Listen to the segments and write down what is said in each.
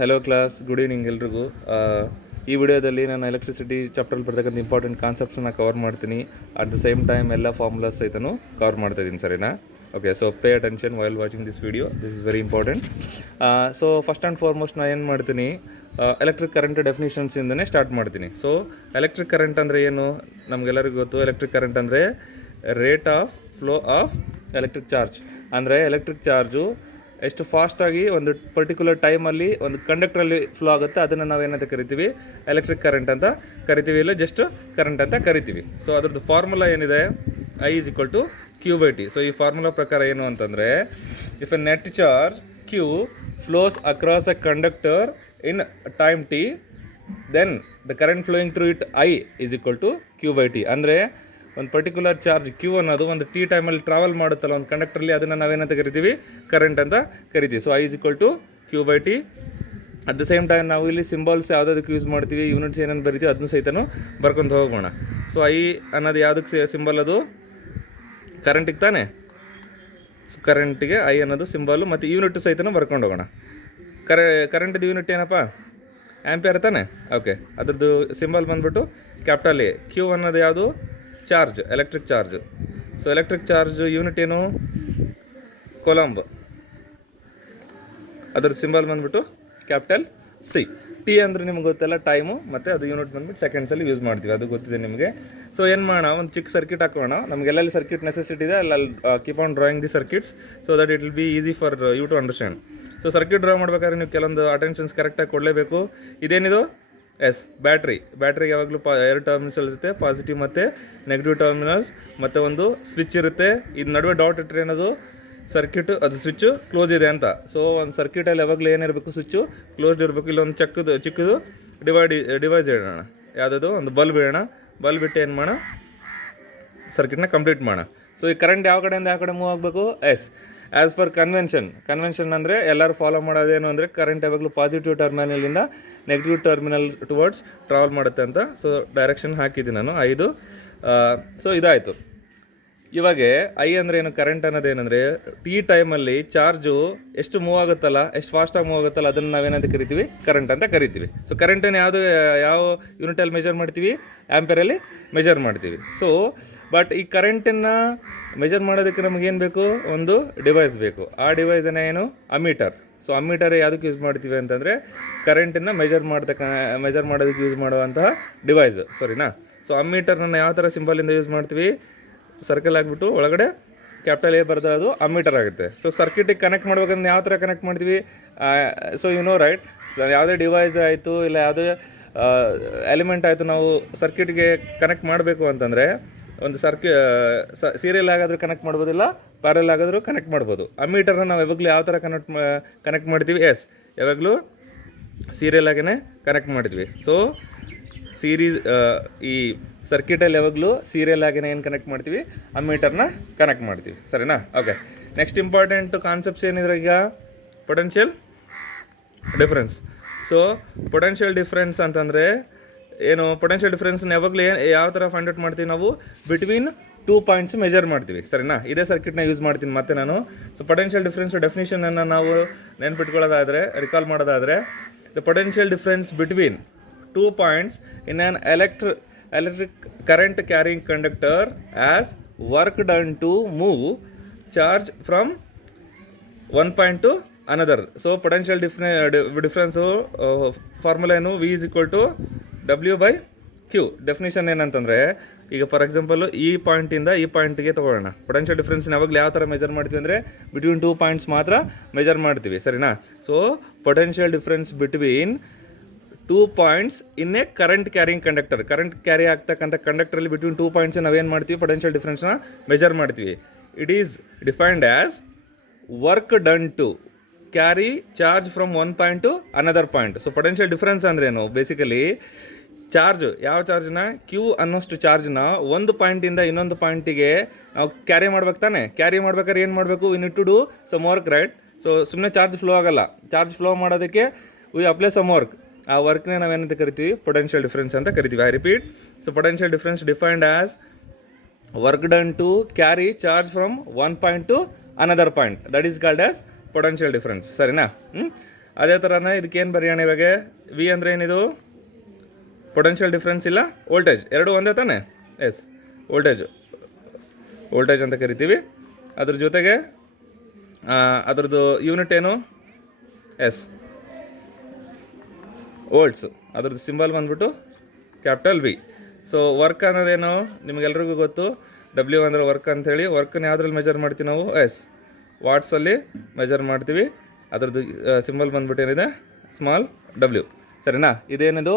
Hello class, good evening ಎಲ್ರಿಗೂ. ಈ ವಿಡಿಯೋದಲ್ಲಿ ನಾನು ಎಲೆಕ್ಟ್ರಿಸಿಟಿ ಚಾಪ್ಟ್ರಲ್ಲಿ ಬರ್ತಕ್ಕಂಥ ಇಂಪಾರ್ಟೆಂಟ್ ಕಾನ್ಸೆಪ್ಟ್ಸನ್ನ ಕವರ್ ಮಾಡ್ತೀನಿ. ಅಟ್ ದ ಸೇಮ್ ಟೈಮ್ ಎಲ್ಲ ಫಾರ್ಮುಲಾಸ್ ಸಹಿತನೂ ಕವರ್ ಮಾಡ್ತಾಯಿದ್ದೀನಿ, ಸರಿನಾ? Okay, so pay attention while watching this video, this is very important. So first and foremost ನಾನು ಏನು ಮಾಡ್ತೀನಿ, ಎಲೆಕ್ಟ್ರಿಕ್ ಕರೆಂಟ್ ಡೆಫಿನಿಷನ್ಸಿಂದನೇ ಸ್ಟಾರ್ಟ್ ಮಾಡ್ತೀನಿ. ಸೊ ಎಲೆಕ್ಟ್ರಿಕ್ ಕರೆಂಟ್ ಅಂದರೆ ಏನು ನಮಗೆಲ್ಲರಿಗೂ ಗೊತ್ತು. ಎಲೆಕ್ಟ್ರಿಕ್ ಕರೆಂಟ್ ಅಂದರೆ rate of flow of electric charge. ಅಂದರೆ ಎಲೆಕ್ಟ್ರಿಕ್ ಚಾರ್ಜು ಎಷ್ಟು ಫಾಸ್ಟಾಗಿ ಒಂದು ಪರ್ಟಿಕ್ಯುಲರ್ ಟೈಮಲ್ಲಿ ಒಂದು ಕಂಡಕ್ಟ್ರಲ್ಲಿ ಫ್ಲೋ ಆಗುತ್ತೆ, ಅದನ್ನು ನಾವೇನಂತ ಕರಿತೀವಿ, ಎಲೆಕ್ಟ್ರಿಕ್ ಕರೆಂಟ್ ಅಂತ ಕರಿತೀವಿ, ಇಲ್ಲ ಜಸ್ಟ್ ಕರೆಂಟ್ ಅಂತ ಕರಿತೀವಿ. ಸೊ ಅದ್ರದ್ದು ಫಾರ್ಮುಲಾ ಏನಿದೆ, I is equal to Q/T. So ಈ ಫಾರ್ಮುಲಾ ಪ್ರಕಾರ ಏನು ಅಂತಂದರೆ, if a net charge Q flows across a conductor in time T, then the current flowing through it I is equal to Q/T. ಅಂದರೆ ಒಂದು particular charge Q ಅನ್ನೋದು ಒಂದು T ಟೈಮಲ್ಲಿ travel ಮಾಡುತ್ತಲ್ಲ ಒಂದು ಕಂಡಕ್ಟ್ರಲ್ಲಿ, ಅದನ್ನು ನಾವೇನಂತ ಕರಿತೀವಿ, ಕರೆಂಟ್ ಅಂತ ಕರಿತೀವಿ. So I is equal to Q/T. At the same time ನಾವು ಇಲ್ಲಿ ಸಿಂಬಲ್ಸ್ ಯಾವುದಕ್ಕೆ ಯೂಸ್ ಮಾಡ್ತೀವಿ, ಯೂನಿಟ್ಸ್ ಏನೇನು ಬರಿತೀವಿ ಅದನ್ನು ಸಹಿತನೂ ಬರ್ಕೊಂಡು ಹೋಗೋಣ. ಸೊ I ಅನ್ನೋದು ಯಾವುದಕ್ಕೆ ಸಿಂಬಲ್, ಅದು ಕರೆಂಟಿಗೆ ತಾನೆ. ಸೊ ಕರೆಂಟಿಗೆ I ಅನ್ನೋದು ಸಿಂಬಲು, ಮತ್ತು ಯೂನಿಟ್ ಸಹಿತನೂ ಬರ್ಕೊಂಡು ಹೋಗೋಣ. ಕರೆಂಟಿದ್ದು ಯೂನಿಟ್ ಏನಪ್ಪ, ಆ್ಯಂಪಿಯರ್ ತಾನೆ. ಓಕೆ, ಅದ್ರದ್ದು ಸಿಂಬಲ್ ಬಂದುಬಿಟ್ಟು ಕ್ಯಾಪಿಟಲ್ A. ಕ್ಯೂ ಅನ್ನೋದು ಯಾವುದು, charge, electric charge. So electric charge unit ಏನು, ಕೊಲಂಬ್. ಅದ್ರ ಸಿಂಬಲ್ ಬಂದುಬಿಟ್ಟು ಕ್ಯಾಪಿಟಲ್ C. ಟಿ ಅಂದರೆ ನಿಮ್ಗೆ ಗೊತ್ತಲ್ಲ, ಟೈಮು, ಮತ್ತು ಅದು ಯೂನಿಟ್ ಬಂದುಬಿಟ್ಟು ಸೆಕೆಂಡ್ಸಲ್ಲಿ ಯೂಸ್ ಮಾಡ್ತೀವಿ, ಅದು ಗೊತ್ತಿದೆ ನಿಮಗೆ. ಸೊ ಏನು ಮಾಡೋಣ, ಒಂದು ಚಿಕ್ಕ ಸರ್ಕ್ಯೂಟ್ ಹಾಕೋಣ. ನಮಗೆಲ್ಲಲ್ಲಿ ಸರ್ಕ್ಯೂಟ್ ನೆಸೆಸಿಟಿ ಇದೆ, ಅಲ್ಲಿ keep on drawing the circuits so that it will be easy for you to understand. So circuit draw ಮಾಡ್ಬೇಕಾದ್ರೆ ನೀವು ಕೆಲವೊಂದು ಅಟೆನ್ಷನ್ಸ್ ಕರೆಕ್ಟಾಗಿ ಕೊಡಲೇಬೇಕು. ಇದೇನಿದು, ಬ್ಯಾಟ್ರಿಗೆ ಯಾವಾಗಲೂ ಎರಡು ಟರ್ಮಿನಲ್ಸ್ ಇರುತ್ತೆ, ಪಾಸಿಟಿವ್ ಮತ್ತು ನೆಗೆಟಿವ್ ಟರ್ಮಿನಲ್ಸ್, ಮತ್ತು ಒಂದು ಸ್ವಿಚ್ ಇರುತ್ತೆ. ಇದು ನಡುವೆ ಡಾಟ್ ಇಟ್ಟರೆ ಏನದು ಸರ್ಕ್ಯೂಟು, ಅದು ಸ್ವಿಚ್ಚು ಕ್ಲೋಸ್ ಇದೆ ಅಂತ. ಸೊ ಒಂದು ಸರ್ಕ್ಯೂಟಲ್ಲಿ ಯಾವಾಗಲೂ ಏನಿರಬೇಕು, ಸ್ವಿಚ್ಚು ಕ್ಲೋಸ್ಡ್ ಇರಬೇಕು. ಇಲ್ಲೊಂದು ಚಿಕ್ಕದು ಡಿವೈಸ್ ಇಡೋಣ, ಯಾವುದದು ಒಂದು ಬಲ್ಬ್ ಇಡೋಣ. ಬಲ್ಬ್ ಇಟ್ಟು ಏನು ಮಾಡೋಣ, ಸರ್ಕ್ಯೂಟ್ನ ಕಂಪ್ಲೀಟ್ ಮಾಡೋಣ. ಸೊ ಈ ಕರೆಂಟ್ ಯಾವ ಕಡೆಯಿಂದ ಯಾವ ಕಡೆ ಮೂವ್ ಆಗಬೇಕು, ಆ್ಯಸ್ ಪರ್ ಕನ್ವೆನ್ಷನ್ ಅಂದರೆ ಎಲ್ಲರೂ ಫಾಲೋ ಮಾಡೋದೇನು ಅಂದರೆ, ಕರೆಂಟ್ ಯಾವಾಗಲೂ ಪಾಸಿಟಿವ್ ಟರ್ಮಿನಲಿಂದ ನೆಗೆಟಿವ್ ಟರ್ಮಿನಲ್ ಟುವರ್ಡ್ಸ್ ಟ್ರಾವೆಲ್ ಮಾಡುತ್ತೆ ಅಂತ. ಸೊ ಡೈರೆಕ್ಷನ್ ಹಾಕಿದ್ದೀನಿ ನಾನು 5. ಸೊ ಇದಾಯಿತು. ಇವಾಗ I ಅಂದರೆ ಏನು, ಕರೆಂಟ್ ಅನ್ನೋದೇನೆಂದರೆ ಟಿ ಟೈಮಲ್ಲಿ ಚಾರ್ಜು ಎಷ್ಟು ಮೂವ್ ಆಗುತ್ತಲ್ಲ, ಎಷ್ಟು ಫಾಸ್ಟಾಗಿ ಮೂವ್ ಆಗುತ್ತಲ್ಲ, ಅದನ್ನು ನಾವೇನಂತ ಕರಿತೀವಿ, ಕರೆಂಟ್ ಅಂತ ಕರಿತೀವಿ. ಸೊ ಕರೆಂಟನ್ನು ಯಾವ ಯೂನಿಟಲ್ಲಿ ಮೆಜರ್ ಮಾಡ್ತೀವಿ, ಆ್ಯಂಪರಲ್ಲಿ ಮೆಜರ್ ಮಾಡ್ತೀವಿ. ಸೊ ಬಟ್ ಈ ಕರೆಂಟನ್ನು ಮೆಜರ್ ಮಾಡೋದಕ್ಕೆ ನಮಗೇನು ಬೇಕು, ಒಂದು ಡಿವೈಸ್ ಬೇಕು. ಆ ಡಿವೈಸನ್ನು ಏನು, ಅಮ್ಮೀಟರ್. ಸೊ ಅಮ್ಮೀಟರ್ ಯಾವುದಕ್ಕೆ ಯೂಸ್ ಮಾಡ್ತೀವಿ ಅಂತಂದರೆ, ಕರೆಂಟನ್ನು ಮೆಜರ್ ಮಾಡೋದಕ್ಕೆ ಯೂಸ್ ಮಾಡುವಂತಹ ಡಿವೈಸ್, ಸರಿನಾ? ಸೊ ಅಮ್ಮೀಟರ್ನ ಯಾವ ಥರ ಸಿಂಬಲಿಂದ ಯೂಸ್ ಮಾಡ್ತೀವಿ, ಸರ್ಕಲ್ ಆಗಿಬಿಟ್ಟು ಒಳಗಡೆ ಕ್ಯಾಪಿಟಲ್ A ಬರೆದ ಅದು ಅಮ್ಮೀಟರ್ ಆಗುತ್ತೆ. ಸೊ ಸರ್ಕ್ಯೂಟಿಗೆ ಕನೆಕ್ಟ್ ಮಾಡ್ಬೇಕಂದ್ರೆ ಯಾವ ಥರ ಕನೆಕ್ಟ್ ಮಾಡ್ತೀವಿ, ಸೊ ಯು ನೋ ರೈಟ್. ಯಾವುದೇ ಡಿವೈಸ್ ಆಯಿತು, ಇಲ್ಲ ಯಾವುದೇ ಎಲಿಮೆಂಟ್ ಆಯಿತು, ನಾವು ಸರ್ಕ್ಯೂಟ್ಗೆ ಕನೆಕ್ಟ್ ಮಾಡಬೇಕು ಅಂತಂದರೆ ಒಂದು ಸೀರಿಯಲ್ ಆಗಾದರೂ ಕನೆಕ್ಟ್ ಮಾಡ್ಬೋದಿಲ್ಲ, ಪ್ಯಾರಲ್ ಆಗಾದರೂ ಕನೆಕ್ಟ್ ಮಾಡ್ಬೋದು. ಅಮ್ಮೀಟರ್ನ ನಾವು ಯಾವಾಗಲೂ ಯಾವ ಥರ ಕನೆಕ್ಟ್ ಮಾಡ್ತೀವಿ, ಯಾವಾಗಲೂ ಸೀರಿಯಲ್ ಆಗೇ ಕನೆಕ್ಟ್ ಮಾಡಿದ್ವಿ. ಸೊ ಈ ಸರ್ಕ್ಯೂಟಲ್ಲಿ ಯಾವಾಗಲೂ ಸೀರಿಯಲ್ ಆಗೇ ಏನು ಕನೆಕ್ಟ್ ಮಾಡ್ತೀವಿ, ಅಮ್ಮೀಟರ್ನ ಕನೆಕ್ಟ್ ಮಾಡ್ತೀವಿ, ಸರಿನಾ? ಓಕೆ, ನೆಕ್ಸ್ಟ್ ಇಂಪಾರ್ಟೆಂಟ್ ಕಾನ್ಸೆಪ್ಟ್ಸ್ ಏನಿದ್ರೆ, ಈಗ potential difference. So potential difference ಅಂತಂದರೆ ಏನು, ಪೊಟೆನ್ಷಿಯಲ್ ಡಿಫ್ರೆನ್ಸ್ನ ಯಾವಾಗಲೂ ಯಾವ ಥರ ಫೈಂಡ್ ಔಟ್ ಮಾಡ್ತೀವಿ ನಾವು, ಬಿಟ್ವೀನ್ 2 ಪಾಯಿಂಟ್ಸ್ ಮೆಜರ್ ಮಾಡ್ತೀವಿ, ಸರಿನಾ? ಇದೇ ಸರ್ಕ್ಯೂಟ್ನ ಯೂಸ್ ಮಾಡ್ತೀನಿ ಮತ್ತೆ ನಾನು. ಸೊ ಪೊಟೆನ್ಷಿಯಲ್ ಡಿಫ್ರೆನ್ಸ್ ಡೆಫಿನಿಷನನ್ನು ನಾವು ರಿಕಾಲ್ ಮಾಡೋದಾದರೆ, the potential difference between 2 points in on electric current carrying conductor as work done to move charge from one point to another. So potential difference formula ಏನು, V is equal to W/Q. Definition ಏನಂತಂದರೆ, ಈಗ for example ಈ ಪಾಯಿಂಟಿಂದ ಈ ಪಾಯಿಂಟಿಗೆ ತೊಗೊಳ್ಳೋಣ. Potential ಡಿಫ್ರೆನ್ಸ್ನ ಯಾವಾಗಲೂ ಯಾವ ಥರ measure ಮಾಡ್ತೀವಿ ಅಂದರೆ, ಬಿಟ್ವೀನ್ 2 ಪಾಯಿಂಟ್ಸ್ ಮಾತ್ರ ಮೆಜರ್ ಮಾಡ್ತೀವಿ, ಸರಿನಾ? So potential difference between 2 points in a current carrying conductor. Current carry ಆಗ್ತಕ್ಕಂಥ ಕಂಡಕ್ಟರಲ್ಲಿ ಬಿಟ್ವೀನ್ 2 ಪಾಯಿಂಟ್ಸ್ ನಾವೇನು ಮಾಡ್ತೀವಿ, ಪೊಟೆನ್ಷಿಯಲ್ ಡಿಫ್ರೆನ್ಸ್ನ ಮೆಜರ್ ಮಾಡ್ತೀವಿ. It is defined as work done to carry charge from one point to another point. So potential difference ಅಂದ್ರೇನು, basically charge, ಯಾವ ಚಾರ್ಜ್ನ, Q ಅನ್ನೋಷ್ಟು ಚಾರ್ಜ್ನ ಒಂದು ಪಾಯಿಂಟಿಂದ ಇನ್ನೊಂದು ಪಾಯಿಂಟಿಗೆ ನಾವು ಕ್ಯಾರಿ ಮಾಡ್ಬೇಕು ತಾನೆ. ಕ್ಯಾರಿ ಮಾಡ್ಬೇಕಾದ್ರೆ ಏನು ಮಾಡಬೇಕು, we need to do some work, right? So ಸುಮ್ಮನೆ ಚಾರ್ಜ್ ಫ್ಲೋ ಆಗಲ್ಲ. ಚಾರ್ಜ್ ಫ್ಲೋ ಮಾಡೋದಕ್ಕೆ ವಿ ಅಪ್ಲೈ ಸಮ್ ವರ್ಕ್. ಆ ವರ್ಕ್ನೇ ನಾವೇನಂತ ಕರಿತೀವಿ, ಪೊಟೆನ್ಷಿಯಲ್ ಡಿಫ್ರೆನ್ಸ್ ಅಂತ ಕರಿತೀವಿ. I repeat, so potential difference defined as work done to carry charge from one point to another point, that is called as potential difference, ಸರಿನಾ? ಅದೇ ಥರನೇ ಇದಕ್ಕೇನು ಬರೆಯೋಣ ಇವಾಗ, ವಿ ಅಂದರೆ ಏನಿದು ಪೊಟೆನ್ಷಿಯಲ್ ಡಿಫ್ರೆನ್ಸ್ ಇಲ್ಲ ವೋಲ್ಟೇಜ್, ಎರಡು ಒಂದೇ ತಾನೆ. ಎಸ್, ವೋಲ್ಟೇಜ್ ಅಂತ ಕರಿತೀವಿ. ಅದ್ರ ಜೊತೆಗೆ ಅದ್ರದ್ದು ಯೂನಿಟ್ ಏನು, ಎಸ್ ವೋಲ್ಟ್ಸು. ಅದ್ರದ್ದು ಸಿಂಬಲ್ ಬಂದ್ಬಿಟ್ಟು ಕ್ಯಾಪಿಟಲ್ ವಿ. ಸೊ ವರ್ಕ್ ಅನ್ನೋದೇನು ನಿಮಗೆಲ್ರಿಗೂ ಗೊತ್ತು, ಡಬ್ಲ್ಯೂ ಅಂದರೆ ವರ್ಕ್ ಅಂಥೇಳಿ. ವರ್ಕನ್ನ ಯಾವುದ್ರಲ್ಲಿ ಮೆಜರ್ ಮಾಡ್ತೀವಿ ನಾವು, ಎಸ್ ವಾಟ್ಸಲ್ಲಿ ಮೆಜರ್ ಮಾಡ್ತೀವಿ. ಅದ್ರದ್ದು ಸಿಂಬಲ್ ಬಂದ್ಬಿಟ್ಟು ಏನಿದೆ, ಸ್ಮಾಲ್ ಡಬ್ಲ್ಯೂ, ಸರಿನಾ. ಇದೇನಿದು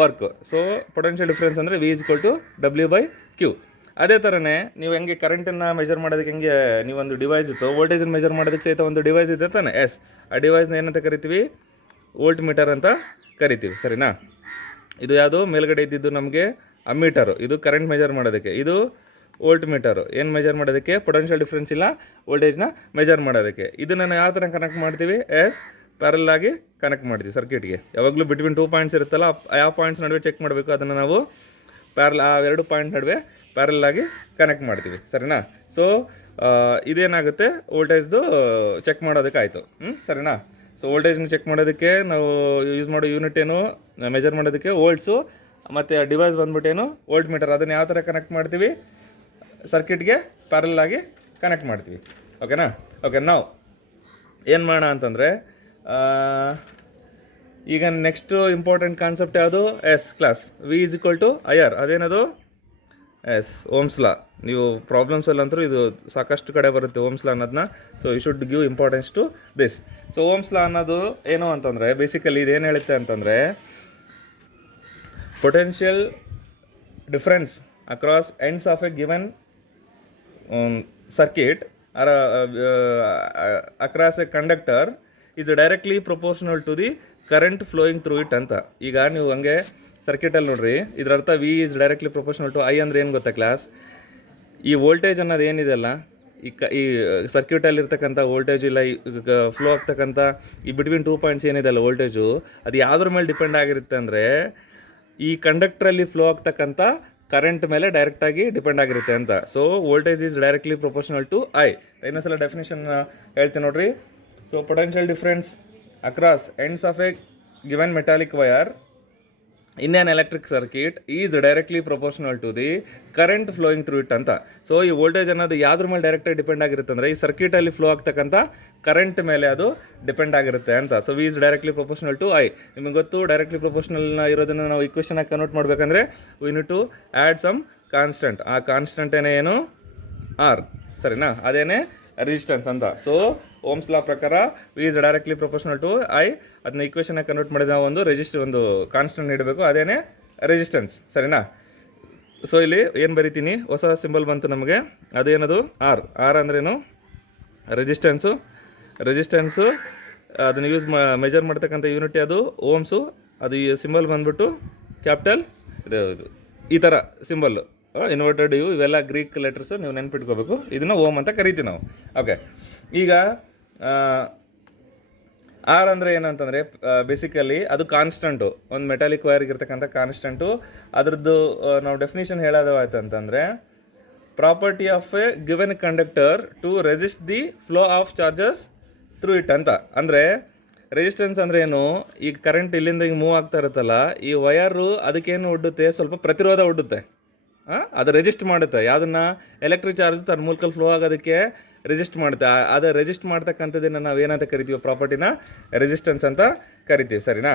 ವರ್ಕ್. ಸೊ ಪೊಟೆನ್ಷಿಯಲ್ ಡಿಫ್ರೆನ್ಸ್ ಅಂದರೆ V is equal to W/Q. ಅದೇ ಥರನೇ ನೀವು ಹೆಂಗೆ ಕರೆಂಟನ್ನು ಮೆಜರ್ ಮಾಡೋದಕ್ಕೆ ಹೆಂಗೆ ನೀವೊಂದು ಡಿವೈಸ್ ಇತ್ತು, ವೋಲ್ಟೇಜನ್ನು ಮೆಜರ್ ಮಾಡೋದಕ್ಕೆ ಸಹಿತ ಒಂದು ಡಿವೈಸ್ ಇದೆ ತಾನೆ. ಎಸ್, ಆ ಡಿವೈಸ್ನ ಏನಂತ ಕರಿತೀವಿ, ವೋಲ್ಟ್ ಮೀಟರ್ ಅಂತ ಕರಿತೀವಿ, ಸರಿನಾ. ಇದು ಯಾವುದು ಮೇಲ್ಗಡೆ ಇದ್ದಿದ್ದು ನಮಗೆ ಅಮ್ಮೀಟರು, ಇದು ಕರೆಂಟ್ ಮೆಜರ್ ಮಾಡೋದಕ್ಕೆ. ಇದು ವೋಲ್ಟ್ ಮೀಟರು, ಏನು ಮೆಜರ್ ಮಾಡೋದಕ್ಕೆ, ಪೊಟೆನ್ಷಿಯಲ್ ಡಿಫ್ರೆನ್ಸ್ ಇಲ್ಲ ವೋಲ್ಟೇಜ್ನ ಮೆಜರ್ ಮಾಡೋದಕ್ಕೆ. ಇದನ್ನು ನಾವು ಯಾವ ಥರ ಕನೆಕ್ಟ್ ಮಾಡ್ತೀವಿ, ಎಸ್ ಪ್ಯಾರಲ್ ಆಗಿ ಕನೆಕ್ಟ್ ಮಾಡ್ತೀವಿ ಸರ್ಕ್ಯೂಟ್ಗೆ. ಯಾವಾಗಲೂ ಬಿಟ್ವೀನ್ 2 ಪಾಯಿಂಟ್ಸ್ ಇರುತ್ತಲ್ಲ, ಯಾವ ಪಾಯಿಂಟ್ಸ್ ನಡುವೆ ಚೆಕ್ ಮಾಡಬೇಕು, ಅದನ್ನು ನಾವು ಆ 2 ಪಾಯಿಂಟ್ ನಡುವೆ ಪ್ಯಾರಲ್ ಆಗಿ ಕನೆಕ್ಟ್ ಮಾಡ್ತೀವಿ, ಸರಿನಾ. ಸೊ ಇದೇನಾಗುತ್ತೆ, ವೋಲ್ಟೇಜ್ದು ಚೆಕ್ ಮಾಡೋದಕ್ಕೆ ಆಯಿತು, ಸರಿನಾ. ಸೊ ವೋಲ್ಟೇಜ್ನ ಚೆಕ್ ಮಾಡೋದಕ್ಕೆ ನಾವು ಯೂಸ್ ಮಾಡೋ ಯೂನಿಟ್ ಏನು, ಮೆಜರ್ ಮಾಡೋದಕ್ಕೆ ವೋಲ್ಟ್ಸು, ಮತ್ತು ಡಿವೈಸ್ ಬಂದ್ಬಿಟ್ಟೇನು ವೋಲ್ಟ್ ಮೀಟರ್. ಅದನ್ನು ಯಾವ ಥರ ಕನೆಕ್ಟ್ ಮಾಡ್ತೀವಿ, ಸರ್ಕ್ಯೂಟ್ಗೆ ಪ್ಯಾರಲ್ ಆಗಿ ಕನೆಕ್ಟ್ ಮಾಡ್ತೀವಿ, ಓಕೆನಾ. ಓಕೆ, ನಾವು ಏನು ಮಾಡೋಣ ಅಂತಂದರೆ, ಈಗ ನೆಕ್ಸ್ಟು ಇಂಪಾರ್ಟೆಂಟ್ ಕಾನ್ಸೆಪ್ಟ್ ಯಾವುದು, yes class V is equal to IR. ಅದೇನದು, ಎಸ್ ಓಮ್ಸ್ ಲಾ. ನೀವು ಪ್ರಾಬ್ಲಮ್ಸಲ್ಲಂತರೂ ಇದು ಸಾಕಷ್ಟು ಕಡೆ ಬರುತ್ತೆ ಓಮ್ಸ್ ಲಾ ಅನ್ನೋದನ್ನ. So you should give importance to this. So Ohm's law ಅನ್ನೋದು ಏನು ಅಂತಂದರೆ, ಬೇಸಿಕಲಿ ಇದೇನು ಹೇಳುತ್ತೆ ಅಂತಂದರೆ, potential difference across ends of a given circuit or across a conductor is directly proportional to the current flowing through it ಅಂತ. ಈಗ ನೀವು ಹಂಗೆ ಸರ್ಕ್ಯೂಟಲ್ಲಿ ನೋಡ್ರಿ, ಇದರರ್ಥ V is directly proportional to I ಅಂದರೆ ಏನು ಗೊತ್ತಾ ಕ್ಲಾಸ್, ಈ ವೋಲ್ಟೇಜ್ ಅನ್ನೋದು ಏನಿದೆಲ್ಲ, ಈ ಸರ್ಕ್ಯೂಟಲ್ಲಿರ್ತಕ್ಕಂಥ ವೋಲ್ಟೇಜ್ ಇಲ್ಲ, ಫ್ಲೋ ಆಗ್ತಕ್ಕಂಥ ಈ ಬಿಟ್ವೀನ್ 2 ಪಾಯಿಂಟ್ಸ್ ಏನಿದೆಲ್ಲ ವೋಲ್ಟೇಜು, ಅದು ಯಾವುದ್ರ ಮೇಲೆ ಡಿಪೆಂಡ್ ಆಗಿರುತ್ತೆ ಅಂದರೆ, ಈ ಕಂಡಕ್ಟ್ರಲ್ಲಿ ಫ್ಲೋ ಆಗ್ತಕ್ಕಂಥ ಕರೆಂಟ್ ಮೇಲೆ ಡೈರೆಕ್ಟಾಗಿ ಡಿಪೆಂಡ್ ಆಗಿರುತ್ತೆ ಅಂತ. So voltage is directly proportional to I. ಇನ್ನೊಂದ್ಸಲ ಡೆಫಿನೇಷನ್ ಹೇಳ್ತೀನಿ ನೋಡ್ರಿ. So potential difference across ends of a given metallic wire in an electric circuit is directly proportional to the current flowing through it ಅಂತ. So ಈ voltage ಅನ್ನೋದು ಯಾವ್ದ್ರ ಮೇಲೆ ಡೈರೆಕ್ಟಾಗಿ depend ಆಗಿರುತ್ತೆ ಅಂದರೆ, ಈ ಸರ್ಕ್ಯೂಟಲ್ಲಿ ಫ್ಲೋ ಆಗ್ತಕ್ಕಂಥ ಕರೆಂಟ್ ಮೇಲೆ ಅದು ಡಿಪೆಂಡ್ ಆಗಿರುತ್ತೆ ಅಂತ. So V is directly proportional to I. ನಿಮಗೆ ಗೊತ್ತು, ಡೈರೆಕ್ಟ್ಲಿ ಪ್ರೊಪೋರ್ಷನಲ್ನ ಇರೋದನ್ನು ನಾವು ಇಕ್ವೇಷನಾಗಿ ಕನ್ವರ್ಟ್ ಮಾಡಬೇಕಂದ್ರೆ we need to add some constant. ಆ ಕಾನ್ಸ್ಟೆಂಟ್ ಏನೇ ಏನು, ಆರ್, ಸರಿನಾ. ಅದೇನೇ ರೆಸಿಸ್ಟೆನ್ಸ್ ಅಂತ. ಸೊ ಓಮ್ಸ್ ಲಾ ಪ್ರಕಾರ V is directly proportional to I. ಅದನ್ನ ಈಕ್ವೇಷನಾಗಿ ಕನ್ವರ್ಟ್ ಮಾಡಿದ ನಾವು ಒಂದು ಕಾನ್ಸ್ಟೆಂಟ್ ನೀಡಬೇಕು, ಅದೇನೇ ರೆಸಿಸ್ಟೆನ್ಸ್, ಸರಿನಾ. ಸೊ ಇಲ್ಲಿ ಏನು ಬರಿತೀನಿ, ಹೊಸ ಸಿಂಬಲ್ ಬಂತು ನಮಗೆ, ಅದೇನದು ಆರ್ ಅಂದ್ರೇನು, ರೆಸಿಸ್ಟೆನ್ಸು ಅದನ್ನು ಮೆಜರ್ ಮಾಡ್ತಕ್ಕಂಥ ಯೂನಿಟ್ ಅದು ಓಮ್ಸು. ಅದು ಈ ಸಿಂಬಲ್ ಬಂದ್ಬಿಟ್ಟು ಕ್ಯಾಪಿಟಲ್ ಇದು ಈ ಥರ ಸಿಂಬಲ್ಲು, ಇನ್ವರ್ಟೆಡ್ ಯು, ಇವೆಲ್ಲ ಗ್ರೀಕ್ ಲೆಟರ್ಸು ನೀವು ನೆನ್ಪಿಟ್ಕೋಬೇಕು. ಇದನ್ನು ಓಮ್ ಅಂತ ಕರಿತೀವಿ ನಾವು. ಓಕೆ, ಈಗ ಆರ್ ಅಂದರೆ ಏನಂತಂದರೆ, ಬೇಸಿಕಲಿ ಅದು ಕಾನ್ಸ್ಟೆಂಟು, ಒಂದು ಮೆಟಾಲಿಕ್ ವೈರ್ಗೆ ಇರ್ತಕ್ಕಂಥ ಕಾನ್ಸ್ಟೆಂಟು. ಅದ್ರದ್ದು ನಾವು ಡೆಫಿನೇಷನ್ ಹೇಳೋದಾಯ್ತು ಅಂತಂದರೆ, property of A given conductor to resist the flow of charges through it ಅಂತ. ಅಂದರೆ ರೆಸಿಸ್ಟೆನ್ಸ್ ಅಂದರೆ ಏನು, ಈಗ ಕರೆಂಟ್ ಇಲ್ಲಿಂದ ಈಗ ಮೂವ್ ಆಗ್ತಾ ಇರುತ್ತಲ್ಲ, ಈ ವಯರು ಅದಕ್ಕೇನು ಒಡ್ಡುತ್ತೆ, ಸ್ವಲ್ಪ ಪ್ರತಿರೋಧ ಒಡ್ಡುತ್ತೆ, ಅದು ರೆಸಿಸ್ಟ್ ಮಾಡುತ್ತೆ. ಯಾವುದನ್ನು, ಎಲೆಕ್ಟ್ರಿಕ್ ಚಾರ್ಜ್ ತನ್ನ ಮೂಲಕ ಫ್ಲೋ ಆಗೋದಕ್ಕೆ ರೆಸಿಸ್ಟ್ ಮಾಡುತ್ತೆ. ಅದು ರೆಸಿಸ್ಟ್ ಮಾಡ್ತಕ್ಕಂಥದ್ದನ್ನು ನಾವು ಏನಂತ ಕರಿತೀವಿ, ಪ್ರಾಪರ್ಟಿನ ರೆಸಿಸ್ಟೆನ್ಸ್ ಅಂತ ಕರಿತೀವಿ, ಸರಿನಾ.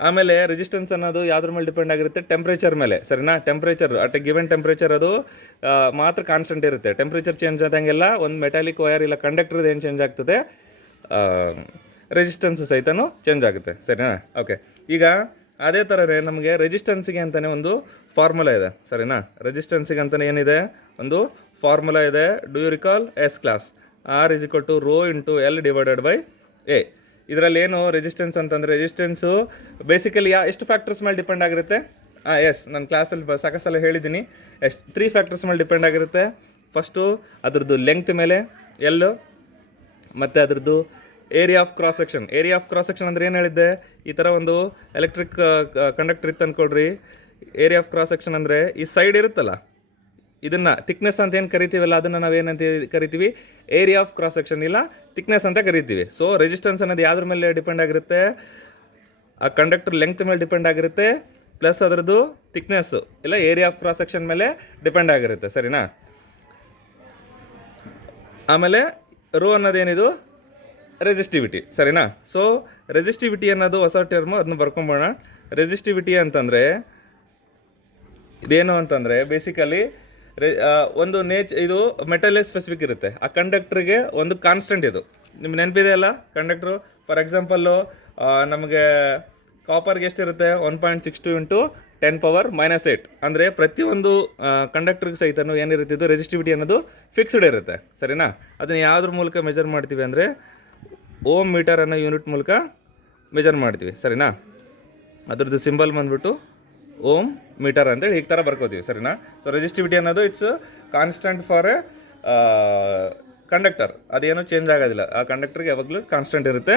ಆಮೇಲೆ ರೆಸಿಸ್ಟೆನ್ಸ್ ಅನ್ನೋದು ಯಾವುದ್ರ ಮೇಲೆ ಡಿಪೆಂಡ್ ಆಗಿರುತ್ತೆ, ಟೆಂಪ್ರೇಚರ್ ಮೇಲೆ, ಸರಿನಾ. Temperature at A given temperature ಅದು ಮಾತ್ರ ಕಾನ್ಸ್ಟೆಂಟ್ ಇರುತ್ತೆ. ಟೆಂಪ್ರೇಚರ್ ಚೇಂಜ್ ಆದಂಗೆಲ್ಲ ಒಂದು ಮೆಟಾಲಿಕ್ ವೈರ್ ಇಲ್ಲ ಕಂಡಕ್ಟರ್ದು ಏನು ಚೇಂಜ್ ಆಗ್ತದೆ, ರೆಸಿಸ್ಟೆನ್ಸ್ ಸಹಿತನೂ ಚೇಂಜ್ ಆಗುತ್ತೆ, ಸರಿನಾ. ಓಕೆ, ಈಗ ಅದೇ ಥರನೇ ನಮಗೆ ರೆಸಿಸ್ಟೆನ್ಸಿಗೆ ಅಂತಲೇ ಒಂದು ಫಾರ್ಮುಲಾ ಇದೆ, ಸರಿನಾ. ರೆಸಿಸ್ಟೆನ್ಸಿಗೆ ಅಂತಲೇ ಏನಿದೆ, ಒಂದು ಫಾರ್ಮುಲಾ ಇದೆ. Do you recall, yes class, R is equal to rho into L divided by A. ಇದರಲ್ಲಿ ಏನು ರೆಸಿಸ್ಟೆನ್ಸ್ ಅಂತಂದರೆ, ರೆಸಿಸ್ಟೆನ್ಸು ಬೇಸಿಕಲಿ ಎಷ್ಟು ಫ್ಯಾಕ್ಟರ್ಸ್ ಮೇಲೆ ಡಿಪೆಂಡ್ ಆಗಿರುತ್ತೆ, ಎಸ್ ನಾನು ಕ್ಲಾಸಲ್ಲಿ ಸಾಕಷ್ಟು ಸಲ ಹೇಳಿದ್ದೀನಿ, 3 ಫ್ಯಾಕ್ಟರ್ಸ್ ಮೇಲೆ ಡಿಪೆಂಡ್ ಆಗಿರುತ್ತೆ. ಫಸ್ಟು ಅದ್ರದ್ದು ಲೆಂಗ್ತ್ ಮೇಲೆ ಎಲ್ಲು, ಮತ್ತು ಅದ್ರದ್ದು area of cross section. Area of cross section ಅಂದರೆ ಏನು ಹೇಳಿದ್ದೆ, ಈ ಥರ ಒಂದು ಎಲೆಕ್ಟ್ರಿಕ್ ಕಂಡಕ್ಟರ್ ಇತ್ತು ಅಂದ್ಕೊಳ್ರಿ. ಏರಿಯಾ ಆಫ್ ಕ್ರಾಸ್ ಸೆಕ್ಷನ್ ಅಂದರೆ ಈ ಸೈಡ್ ಇರುತ್ತಲ್ಲ, ಇದನ್ನು ಥಿಕ್ನೆಸ್ ಅಂತ ಏನು ಕರಿತೀವಲ್ಲ ಅದನ್ನು ನಾವೇನಂತ ಕರಿತೀವಿ, ಏರಿಯಾ ಆಫ್ ಕ್ರಾಸ್ ಸೆಕ್ಷನ್ ಇಲ್ಲ ಥಿಕ್ನೆಸ್ ಅಂತ ಕರಿತೀವಿ. ಸೊ ರೆಸಿಸ್ಟೆನ್ಸ್ ಅನ್ನೋದು ಯಾವುದ್ರ ಮೇಲೆ ಡಿಪೆಂಡ್ ಆಗಿರುತ್ತೆ, ಆ ಕಂಡಕ್ಟರ್ ಲೆಂತ್ ಮೇಲೆ ಡಿಪೆಂಡ್ ಆಗಿರುತ್ತೆ, ಪ್ಲಸ್ ಅದರದ್ದು ಥಿಕ್ನೆಸ್ಸು ಇಲ್ಲ ಏರಿಯಾ ಆಫ್ ಕ್ರಾಸ್ ಸೆಕ್ಷನ್ ಮೇಲೆ ಡಿಪೆಂಡ್ ಆಗಿರುತ್ತೆ, ಸರಿನಾ. ಆಮೇಲೆ ರೋ ಅನ್ನೋದೇನಿದು ರೆಸಿಸ್ಟಿವಿಟಿ, ಸರಿನಾ. ಸೊ ರೆಸಿಸ್ಟಿವಿಟಿ ಅನ್ನೋದು ಹೊಸ ಟರ್ಮು, ಅದನ್ನ ಬರ್ಕೊಂಬೋಣ. ರೆಸಿಸ್ಟಿವಿಟಿ ಅಂತಂದರೆ ಇದೇನು ಅಂತಂದರೆ ಬೇಸಿಕಲಿ ಒಂದು ಇದು ಮೆಟಲೇ ಸ್ಪೆಸಿಫಿಕ್ ಇರುತ್ತೆ. ಆ ಕಂಡಕ್ಟ್ರಿಗೆ ಒಂದು ಕಾನ್ಸ್ಟೆಂಟ್ ಇದು ನಿಮ್ಗೆ ನೆನಪಿದೆ ಅಲ್ಲ. ಕಂಡಕ್ಟ್ರು ಫಾರ್ ಎಕ್ಸಾಂಪಲ್ಲು ನಮಗೆ ಕಾಪರ್ಗೆ ಎಷ್ಟಿರುತ್ತೆ 1.62 × 10⁻⁸ ಅಂದರೆ ಪ್ರತಿಯೊಂದು ಕಂಡಕ್ಟ್ರಿಗೆ ಸಹಿತ ಏನಿರುತ್ತೆ ಇದು ರೆಸಿಸ್ಟಿವಿಟಿ ಅನ್ನೋದು ಫಿಕ್ಸ್ಡ್ ಇರುತ್ತೆ, ಸರಿನಾ. ಅದನ್ನು ಯಾವುದ್ರ ಮೂಲಕ ಮೆಜರ್ ಮಾಡ್ತೀವಿ ಅಂದರೆ ಓಮ್ ಮೀಟರ್ ಅನ್ನೋ ಯೂನಿಟ್ ಮೂಲಕ ಮೆಜರ್ ಮಾಡ್ತೀವಿ, ಸರಿನಾ. ಅದ್ರದ್ದು ಸಿಂಬಲ್ ಬಂದ್ಬಿಟ್ಟು ಓಮ್ ಮೀಟರ್ ಅಂತೇಳಿ ಈ ಥರ ಬರ್ಕೋತೀವಿ, ಸರಿನಾ. ಸೊ ರೆಸಿಸ್ಟಿವಿಟಿ ಅನ್ನೋದು it's constant for a conductor, ಅದೇನೂ ಚೇಂಜ್ ಆಗೋದಿಲ್ಲ, ಆ ಕಂಡಕ್ಟರ್ಗೆ ಯಾವಾಗಲೂ ಕಾನ್ಸ್ಟೆಂಟ್ ಇರುತ್ತೆ.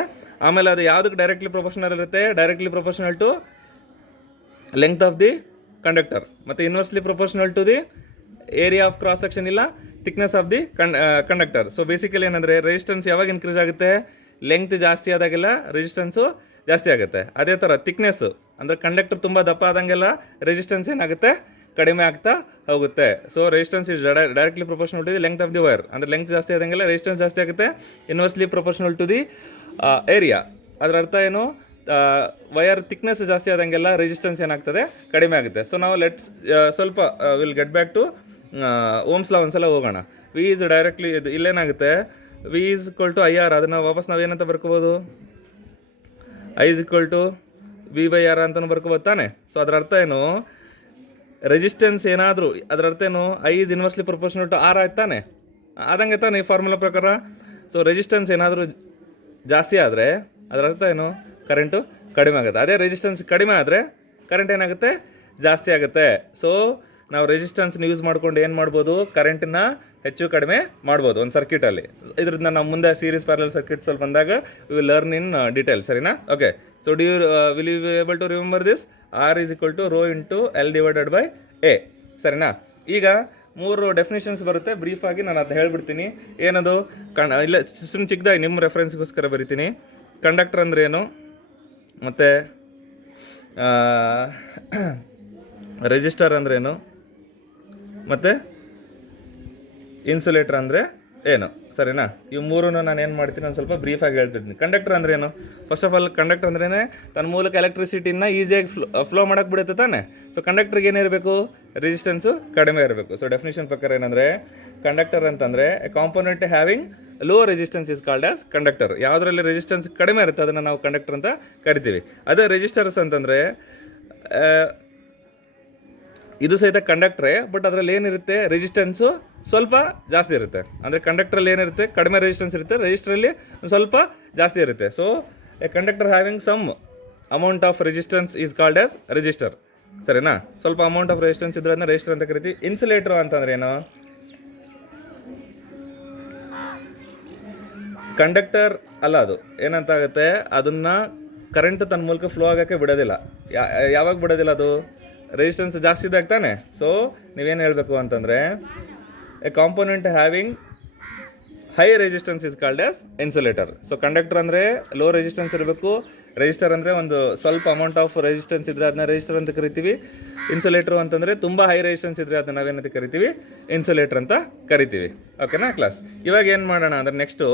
ಆಮೇಲೆ ಅದು ಯಾವುದಕ್ಕೆ ಡೈರೆಕ್ಟ್ಲಿ ಪ್ರೊಪೋರ್ಷನಲ್ ಇರುತ್ತೆ, directly proportional to length of the conductor, ಮತ್ತು inversely proportional to the area of cross section ಇಲ್ಲ thickness of the conductor. So basically ಏನಂದರೆ ರೆಸಿಸ್ಟೆನ್ಸ್ ಯಾವಾಗ ಇನ್ಕ್ರೀಸ್ ಆಗುತ್ತೆ, ಲೆಂಗ್ತ್ ಜಾಸ್ತಿ ಆದಾಗೆಲ್ಲ ರೆಸಿಸ್ಟೆನ್ಸು ಜಾಸ್ತಿ ಆಗುತ್ತೆ. ಅದೇ ಥರ ಥಿಕ್ನೆಸ್ಸು ಅಂದರೆ ಕಂಡಕ್ಟರ್ ತುಂಬ ದಪ್ಪ ಆದಂಗೆಲ್ಲ ರೆಸಿಸ್ಟೆನ್ಸ್ ಏನಾಗುತ್ತೆ, ಕಡಿಮೆ ಆಗ್ತಾ ಹೋಗುತ್ತೆ. So resistance is directly proportional to the length of the wire, ಅಂದರೆ ಲೆಂಗ್ತ್ ಜಾಸ್ತಿ ಆದಂಗೆಲ್ಲ ರೆಸಿಸ್ಟೆನ್ಸ್ ಜಾಸ್ತಿ ಆಗುತ್ತೆ. Inversely proportional to the area, ಅದರ ಅರ್ಥ ಏನು, ವೈರ್ ಥಿಕ್ನೆಸ್ ಜಾಸ್ತಿ ಆದಂಗೆಲ್ಲ ರೆಸಿಸ್ಟೆನ್ಸ್ ಏನಾಗ್ತದೆ, ಕಡಿಮೆ ಆಗುತ್ತೆ. ಸೊ ನಾವು ಲೆಟ್ಸ್ ಸ್ವಲ್ಪ will get back to Ohm's law ಒಂದ್ಸಲ ಹೋಗೋಣ. ವಿ ಈಸ್ ಡೈರೆಕ್ಟ್ಲಿ ಇಲ್ಲೇನಾಗುತ್ತೆ, V is equal to IR, ಅದನ್ನು ವಾಪಸ್ ನಾವೇನಂತ ಬರ್ಕೋಬೋದು, I is equal to V/R ಅಂತಲೂ ಬರ್ಕೋಬೋದು ತಾನೆ. ಸೊ ಅದರ ಅರ್ಥ ಏನು, ರೆಸಿಸ್ಟೆನ್ಸ್ ಏನಾದರೂ ಅದರ ಅರ್ಥ ಏನು, I is inversely proportional to R ಆಯ್ತು ತಾನೆ, ಆದಂಗೆ ತಾನೆ ಈ ಫಾರ್ಮುಲಾ ಪ್ರಕಾರ. ಸೊ ರೆಸಿಸ್ಟೆನ್ಸ್ ಏನಾದರೂ ಜಾಸ್ತಿ ಆದರೆ ಅದರ ಅರ್ಥ ಏನು, ಕರೆಂಟು ಕಡಿಮೆ ಆಗುತ್ತೆ. ಅದೇ ರೆಸಿಸ್ಟೆನ್ಸ್ ಕಡಿಮೆ ಆದರೆ ಕರೆಂಟ್ ಏನಾಗುತ್ತೆ, ಜಾಸ್ತಿ ಆಗುತ್ತೆ. ಸೊ ನಾವು ರೆಸಿಸ್ಟೆನ್ಸ್ನ ಯೂಸ್ ಮಾಡ್ಕೊಂಡು ಏನು ಮಾಡ್ಬೋದು, ಕರೆಂಟನ್ನ ಹೆಚ್ಚು ಕಡಿಮೆ ಮಾಡ್ಬೋದು ಒಂದು ಸರ್ಕ್ಯೂಟಲ್ಲಿ. ಇದ್ರದ್ದು ನಾವು ಮುಂದೆ ಸೀರೀಸ್ ಪ್ಯಾರಲಲ್ ಸರ್ಕ್ಯೂಟ್ಸಲ್ಲಿ ಬಂದಾಗ we will learn in detail, ಸರಿನಾ. Okay, so will you able to remember this, R is equal to ρ × L/A, ಸರಿನಾ. ಈಗ 3 ಡೆಫಿನೇಷನ್ಸ್ ಬರುತ್ತೆ, ಬ್ರೀಫಾಗಿ ನಾನು ಅದು ಹೇಳ್ಬಿಡ್ತೀನಿ. ಏನದು ಇಲ್ಲ ಸುಮ್ಮನೆ ಚಿಕ್ಕದಾಗಿ ನಿಮ್ಮ ರೆಫರೆನ್ಸ್ಗೋಸ್ಕರ ಬರಿತೀನಿ. ಕಂಡಕ್ಟರ್ ಅಂದರೆ ಏನು, ಮತ್ತು ರೆಸಿಸ್ಟರ್ ಅಂದ್ರೇನು, ಮತ್ತು ಇನ್ಸುಲೇಟರ್ ಅಂದರೆ ಏನು, ಸರಿನಾ. ಇವು ಮೂರನ್ನು ನಾನು ಏನು ಮಾಡ್ತೀನಿ, ಒಂದು ಸ್ವಲ್ಪ ಬ್ರೀಫಾಗಿ ಹೇಳ್ತಿದ್ದೀನಿ. ಕಂಡಕ್ಟರ್ ಅಂದ್ರೆ ಏನು, ಫಸ್ಟ್ ಆಫ್ ಆಲ್ ಕಂಡಕ್ಟರ್ ಅಂದ್ರೇ ತನ್ನ ಮೂಲಕ ಎಲೆಕ್ಟ್ರಿಸಿಟಿನ ಈಸಿಯಾಗಿ ಫ್ಲೋ ಮಾಡೋಕ್ಕೆ ಬಿಡುತ್ತೆ ತಾನೆ. ಸೊ ಕಂಡಕ್ಟರ್ಗೆ ಏನಿರಬೇಕು, ರೆಸಿಸ್ಟೆನ್ಸು ಕಡಿಮೆ ಇರಬೇಕು. ಸೊ ಡೆಫಿನೇಷನ್ ಪ್ರಕಾರ ಏನಂದರೆ ಕಂಡಕ್ಟರ್ ಅಂತಂದರೆ A component having low resistance is called as conductor. ಯಾವುದರಲ್ಲಿ ರೆಸಿಸ್ಟೆನ್ಸ್ ಕಡಿಮೆ ಇರುತ್ತೆ ಅದನ್ನು ನಾವು ಕಂಡಕ್ಟರ್ ಅಂತ ಕರಿತೀವಿ. ಅದೇ ರೆಸಿಸ್ಟರ್ಸ್ ಅಂತಂದರೆ ಇದು ಸಹಿತ ಕಂಡಕ್ಟ್ರೇ, ಬಟ್ ಅದರಲ್ಲಿ ಏನಿರುತ್ತೆ, ರೆಸಿಸ್ಟೆನ್ಸು ಸ್ವಲ್ಪ ಜಾಸ್ತಿ ಇರುತ್ತೆ. ಅಂದರೆ ಕಂಡಕ್ಟ್ರಲ್ಲಿ ಏನಿರುತ್ತೆ, ಕಡಿಮೆ ರೆಸಿಸ್ಟೆನ್ಸ್ ಇರುತ್ತೆ, ರೆಸಿಸ್ಟ್ರಲ್ಲಿ ಸ್ವಲ್ಪ ಜಾಸ್ತಿ ಇರುತ್ತೆ. So a conductor having some amount of resistance is called as resistor, ಸರಿನಾ. ಸ್ವಲ್ಪ ಅಮೌಂಟ್ ಆಫ್ ರೆಸಿಸ್ಟೆನ್ಸ್ ಇದ್ರೆ ಅದನ್ನ ರೆಸಿಸ್ಟರ್ ಅಂತ ಕರಿತೀವಿ. ಇನ್ಸುಲೇಟರ್ ಅಂತಂದ್ರೆ ಏನು, ಕಂಡಕ್ಟರ್ ಅಲ್ಲ, ಅದು ಏನಂತ ಆಗುತ್ತೆ, ಅದನ್ನು ಕರೆಂಟ್ ತನ್ನ ಮೂಲಕ ಫ್ಲೋ ಆಗೋಕ್ಕೆ ಬಿಡೋದಿಲ್ಲ. ಯಾವಾಗ ಬಿಡೋದಿಲ್ಲ, ಅದು ರೆಸಿಸ್ಟೆನ್ಸ್ ಜಾಸ್ತಿ ಇದ್ದಾಗ ತಾನೆ. ಸೊ ನೀವೇನು ಹೇಳಬೇಕು ಅಂತಂದರೆ A component having high resistance is called as insulator. So conductor ಅಂದರೆ ಲೋ ರೆಸಿಸ್ಟೆನ್ಸ್ ಇರಬೇಕು, ರೆಸಿಸ್ಟರ್ ಅಂದರೆ ಒಂದು ಸ್ವಲ್ಪ ಅಮೌಂಟ್ ಆಫ್ ರೆಸಿಸ್ಟೆನ್ಸ್ ಇದ್ದರೆ ಅದನ್ನ ರೆಸಿಸ್ಟರ್ ಅಂತ ಕರಿತೀವಿ. ಇನ್ಸುಲೇಟರ್ ಅಂತಂದರೆ ತುಂಬ ಹೈ ರೆಸಿಸ್ಟೆನ್ಸ್ ಇದ್ದರೆ ಅದನ್ನ ನಾವೇನಂತ ಕರಿತೀವಿ, ಇನ್ಸುಲೇಟರ್ ಅಂತ ಕರಿತೀವಿ. ಓಕೆನಾ ಕ್ಲಾಸ್. ಇವಾಗ ಏನು ಮಾಡೋಣ ಅಂದರೆ ನೆಕ್ಸ್ಟು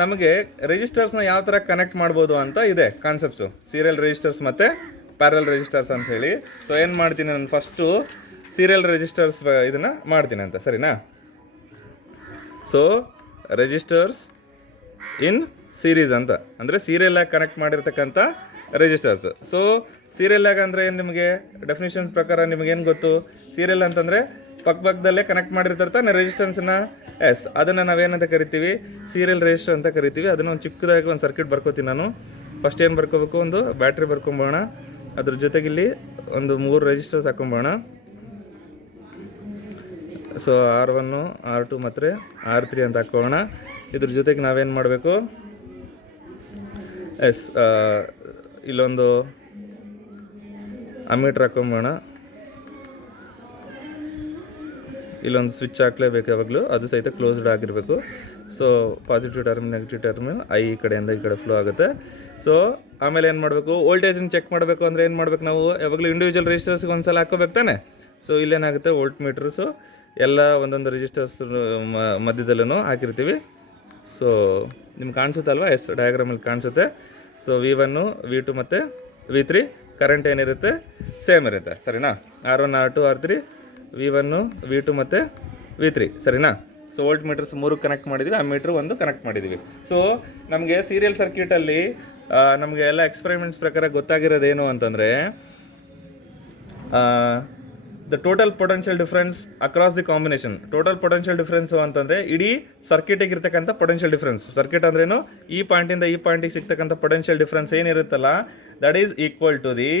ನಮಗೆ ರೆಜಿಸ್ಟರ್ಸ್ನ ಯಾವ ಥರ ಕನೆಕ್ಟ್ ಮಾಡ್ಬೋದು ಅಂತ ಇದೆ ಕಾನ್ಸೆಪ್ಟ್ಸು, ಸೀರಿಯಲ್ ರೆಜಿಸ್ಟರ್ಸ್ ಮತ್ತು ಪ್ಯಾರಲ್ ರೆಜಿಸ್ಟರ್ಸ್ ಅಂತ ಹೇಳಿ. ಸೊ ಏನು ಮಾಡ್ತೀನಿ ನಾನು ಫಸ್ಟು ಸೀರಿಯಲ್ ರೆಜಿಸ್ಟರ್ಸ್ ಇದನ್ನು ಮಾಡ್ತೀನಿ ಅಂತ, ಸರಿನಾ. ಸೊ ರೆಜಿಸ್ಟರ್ಸ್ ಇನ್ ಸೀರೀಸ್ ಅಂತ ಅಂದರೆ ಸೀರಿಯಲ್ಲಾಗಿ ಕನೆಕ್ಟ್ ಮಾಡಿರ್ತಕ್ಕಂಥ ರೆಜಿಸ್ಟರ್ಸ್. ಸೊ ಸೀರಿಯಲ್ಲಾಗಿ ಅಂದರೆ ಏನು, ನಿಮಗೆ ಡೆಫಿನೇಷನ್ ಪ್ರಕಾರ ನಿಮಗೇನು ಗೊತ್ತು, ಸೀರಿಯಲ್ ಅಂತಂದರೆ ಪಕ್ಕದಲ್ಲೇ ಕನೆಕ್ಟ್ ಮಾಡಿರ್ತಾರೆ ತಾನೆ ರೆಜಿಸ್ಟೆನ್ಸ್ನ. ಎಸ್, ಅದನ್ನು ನಾವೇನಂತ ಕರಿತೀವಿ, ಸೀರಿಯಲ್ ರೆಜಿಸ್ಟರ್ ಅಂತ ಕರಿತೀವಿ. ಅದನ್ನು ಒಂದು ಚಿಕ್ಕದಾಗಿ ಒಂದು ಸರ್ಕ್ಯೂಟ್ ಬರ್ಕೋತೀನಿ ನಾನು. ಫಸ್ಟ್ ಏನು ಬರ್ಕೋಬೇಕು, ಒಂದು ಬ್ಯಾಟ್ರಿ ಬರ್ಕೊಂಬೋಣ, ಅದ್ರ ಜೊತೆಗಿಲ್ಲಿ ಒಂದು 3 ರೆಜಿಸ್ಟರ್ಸ್ ಹಾಕೊಂಬೋಣ. ಸೊ R1 R2 ಮತ್ತು R3 ಅಂತ ಹಾಕೋಣ. ಇದ್ರ ಜೊತೆಗೆ ನಾವೇನು ಮಾಡಬೇಕು, ಎಸ್ ಇಲ್ಲೊಂದು ಅಮ್ಮೀಟ್ರ್ ಹಾಕೊಂಬೋಣ. ಇಲ್ಲೊಂದು ಸ್ವಿಚ್ ಹಾಕ್ಲೇಬೇಕು ಯಾವಾಗಲೂ, ಅದು ಸಹಿತ ಕ್ಲೋಸ್ಡ್ ಆಗಿರಬೇಕು. So positive terminal negative terminal ಈ ಕಡೆಯಿಂದ ಈ ಕಡೆ ಫ್ಲೋ ಆಗುತ್ತೆ. ಸೊ ಆಮೇಲೆ ಏನು ಮಾಡಬೇಕು, ವೋಲ್ಟೇಜನ್ನು ಚೆಕ್ ಮಾಡಬೇಕು ಅಂದರೆ ಏನು ಮಾಡ್ಬೇಕು ನಾವು, ಯಾವಾಗಲೂ ಇಂಡಿವಿಜುವಲ್ ರೆಜಿಸ್ಟರ್ಸ್ಗೆ ಒಂದು ಸಲ ಹಾಕೋಬೇಕು ತಾನೆ. ಸೊ ಇಲ್ಲೇನಾಗುತ್ತೆ, ವೋಲ್ಟ್ ಮೀಟರ್ಸು ಎಲ್ಲ ಒಂದೊಂದು ರಿಜಿಸ್ಟರ್ಸ್ ಮಧ್ಯದಲ್ಲೂ ಹಾಕಿರ್ತೀವಿ. ಸೊ ನಿಮ್ಗೆ ಕಾಣಿಸುತ್ತಲ್ವ, ಡಯಾಗ್ರಾಮಲ್ಲಿ ಕಾಣಿಸುತ್ತೆ. ಸೊ V1 V2 ಮತ್ತು V3 ಕರೆಂಟ್ ಏನಿರುತ್ತೆ ಸೇಮ್ ಇರುತ್ತೆ, ಸರಿನಾ. R1 R2 R3 V1 V2 ಮತ್ತು V3, ಸರಿನಾ. ಸೊ ವೋಲ್ಟ್ ಮೀಟರ್ಸ್ 3 ಕನೆಕ್ಟ್ ಮಾಡಿದ್ದೀವಿ, ಆ ಮೀಟ್ರ್ 1 ಕನೆಕ್ಟ್ ಮಾಡಿದ್ದೀವಿ. ಸೊ ನಮಗೆ ಸೀರಿಯಲ್ ಸರ್ಕ್ಯೂಟಲ್ಲಿ ನಮಗೆ ಎಲ್ಲ ಎಕ್ಸ್ಪೆರಿಮೆಂಟ್ಸ್ ಪ್ರಕಾರ ಗೊತ್ತಾಗಿರೋದೇನು ಅಂತಂದರೆ, the total potential difference across the combination. Total potential difference ಅಂತಂದರೆ ಇಡೀ ಸರ್ಕ್ಯೂಟಿಗೆ ಇರ್ತಕ್ಕಂಥ ಪೊಟೆನ್ಷಿಯಲ್ ಡಿಫ್ರೆನ್ಸ್. ಸರ್ಕ್ಯೂಟ್ ಅಂದ್ರೇನು, ಈ ಪಾಯಿಂಟಿಂದ ಈ ಪಾಯಿಂಟಿಗೆ ಸಿಗ್ತಕ್ಕಂಥ ಪೊಟೆನ್ಷಿಯಲ್ ಡಿಫ್ರೆನ್ಸ್ ಏನಿರುತ್ತಲ್ಲ, that is equal to the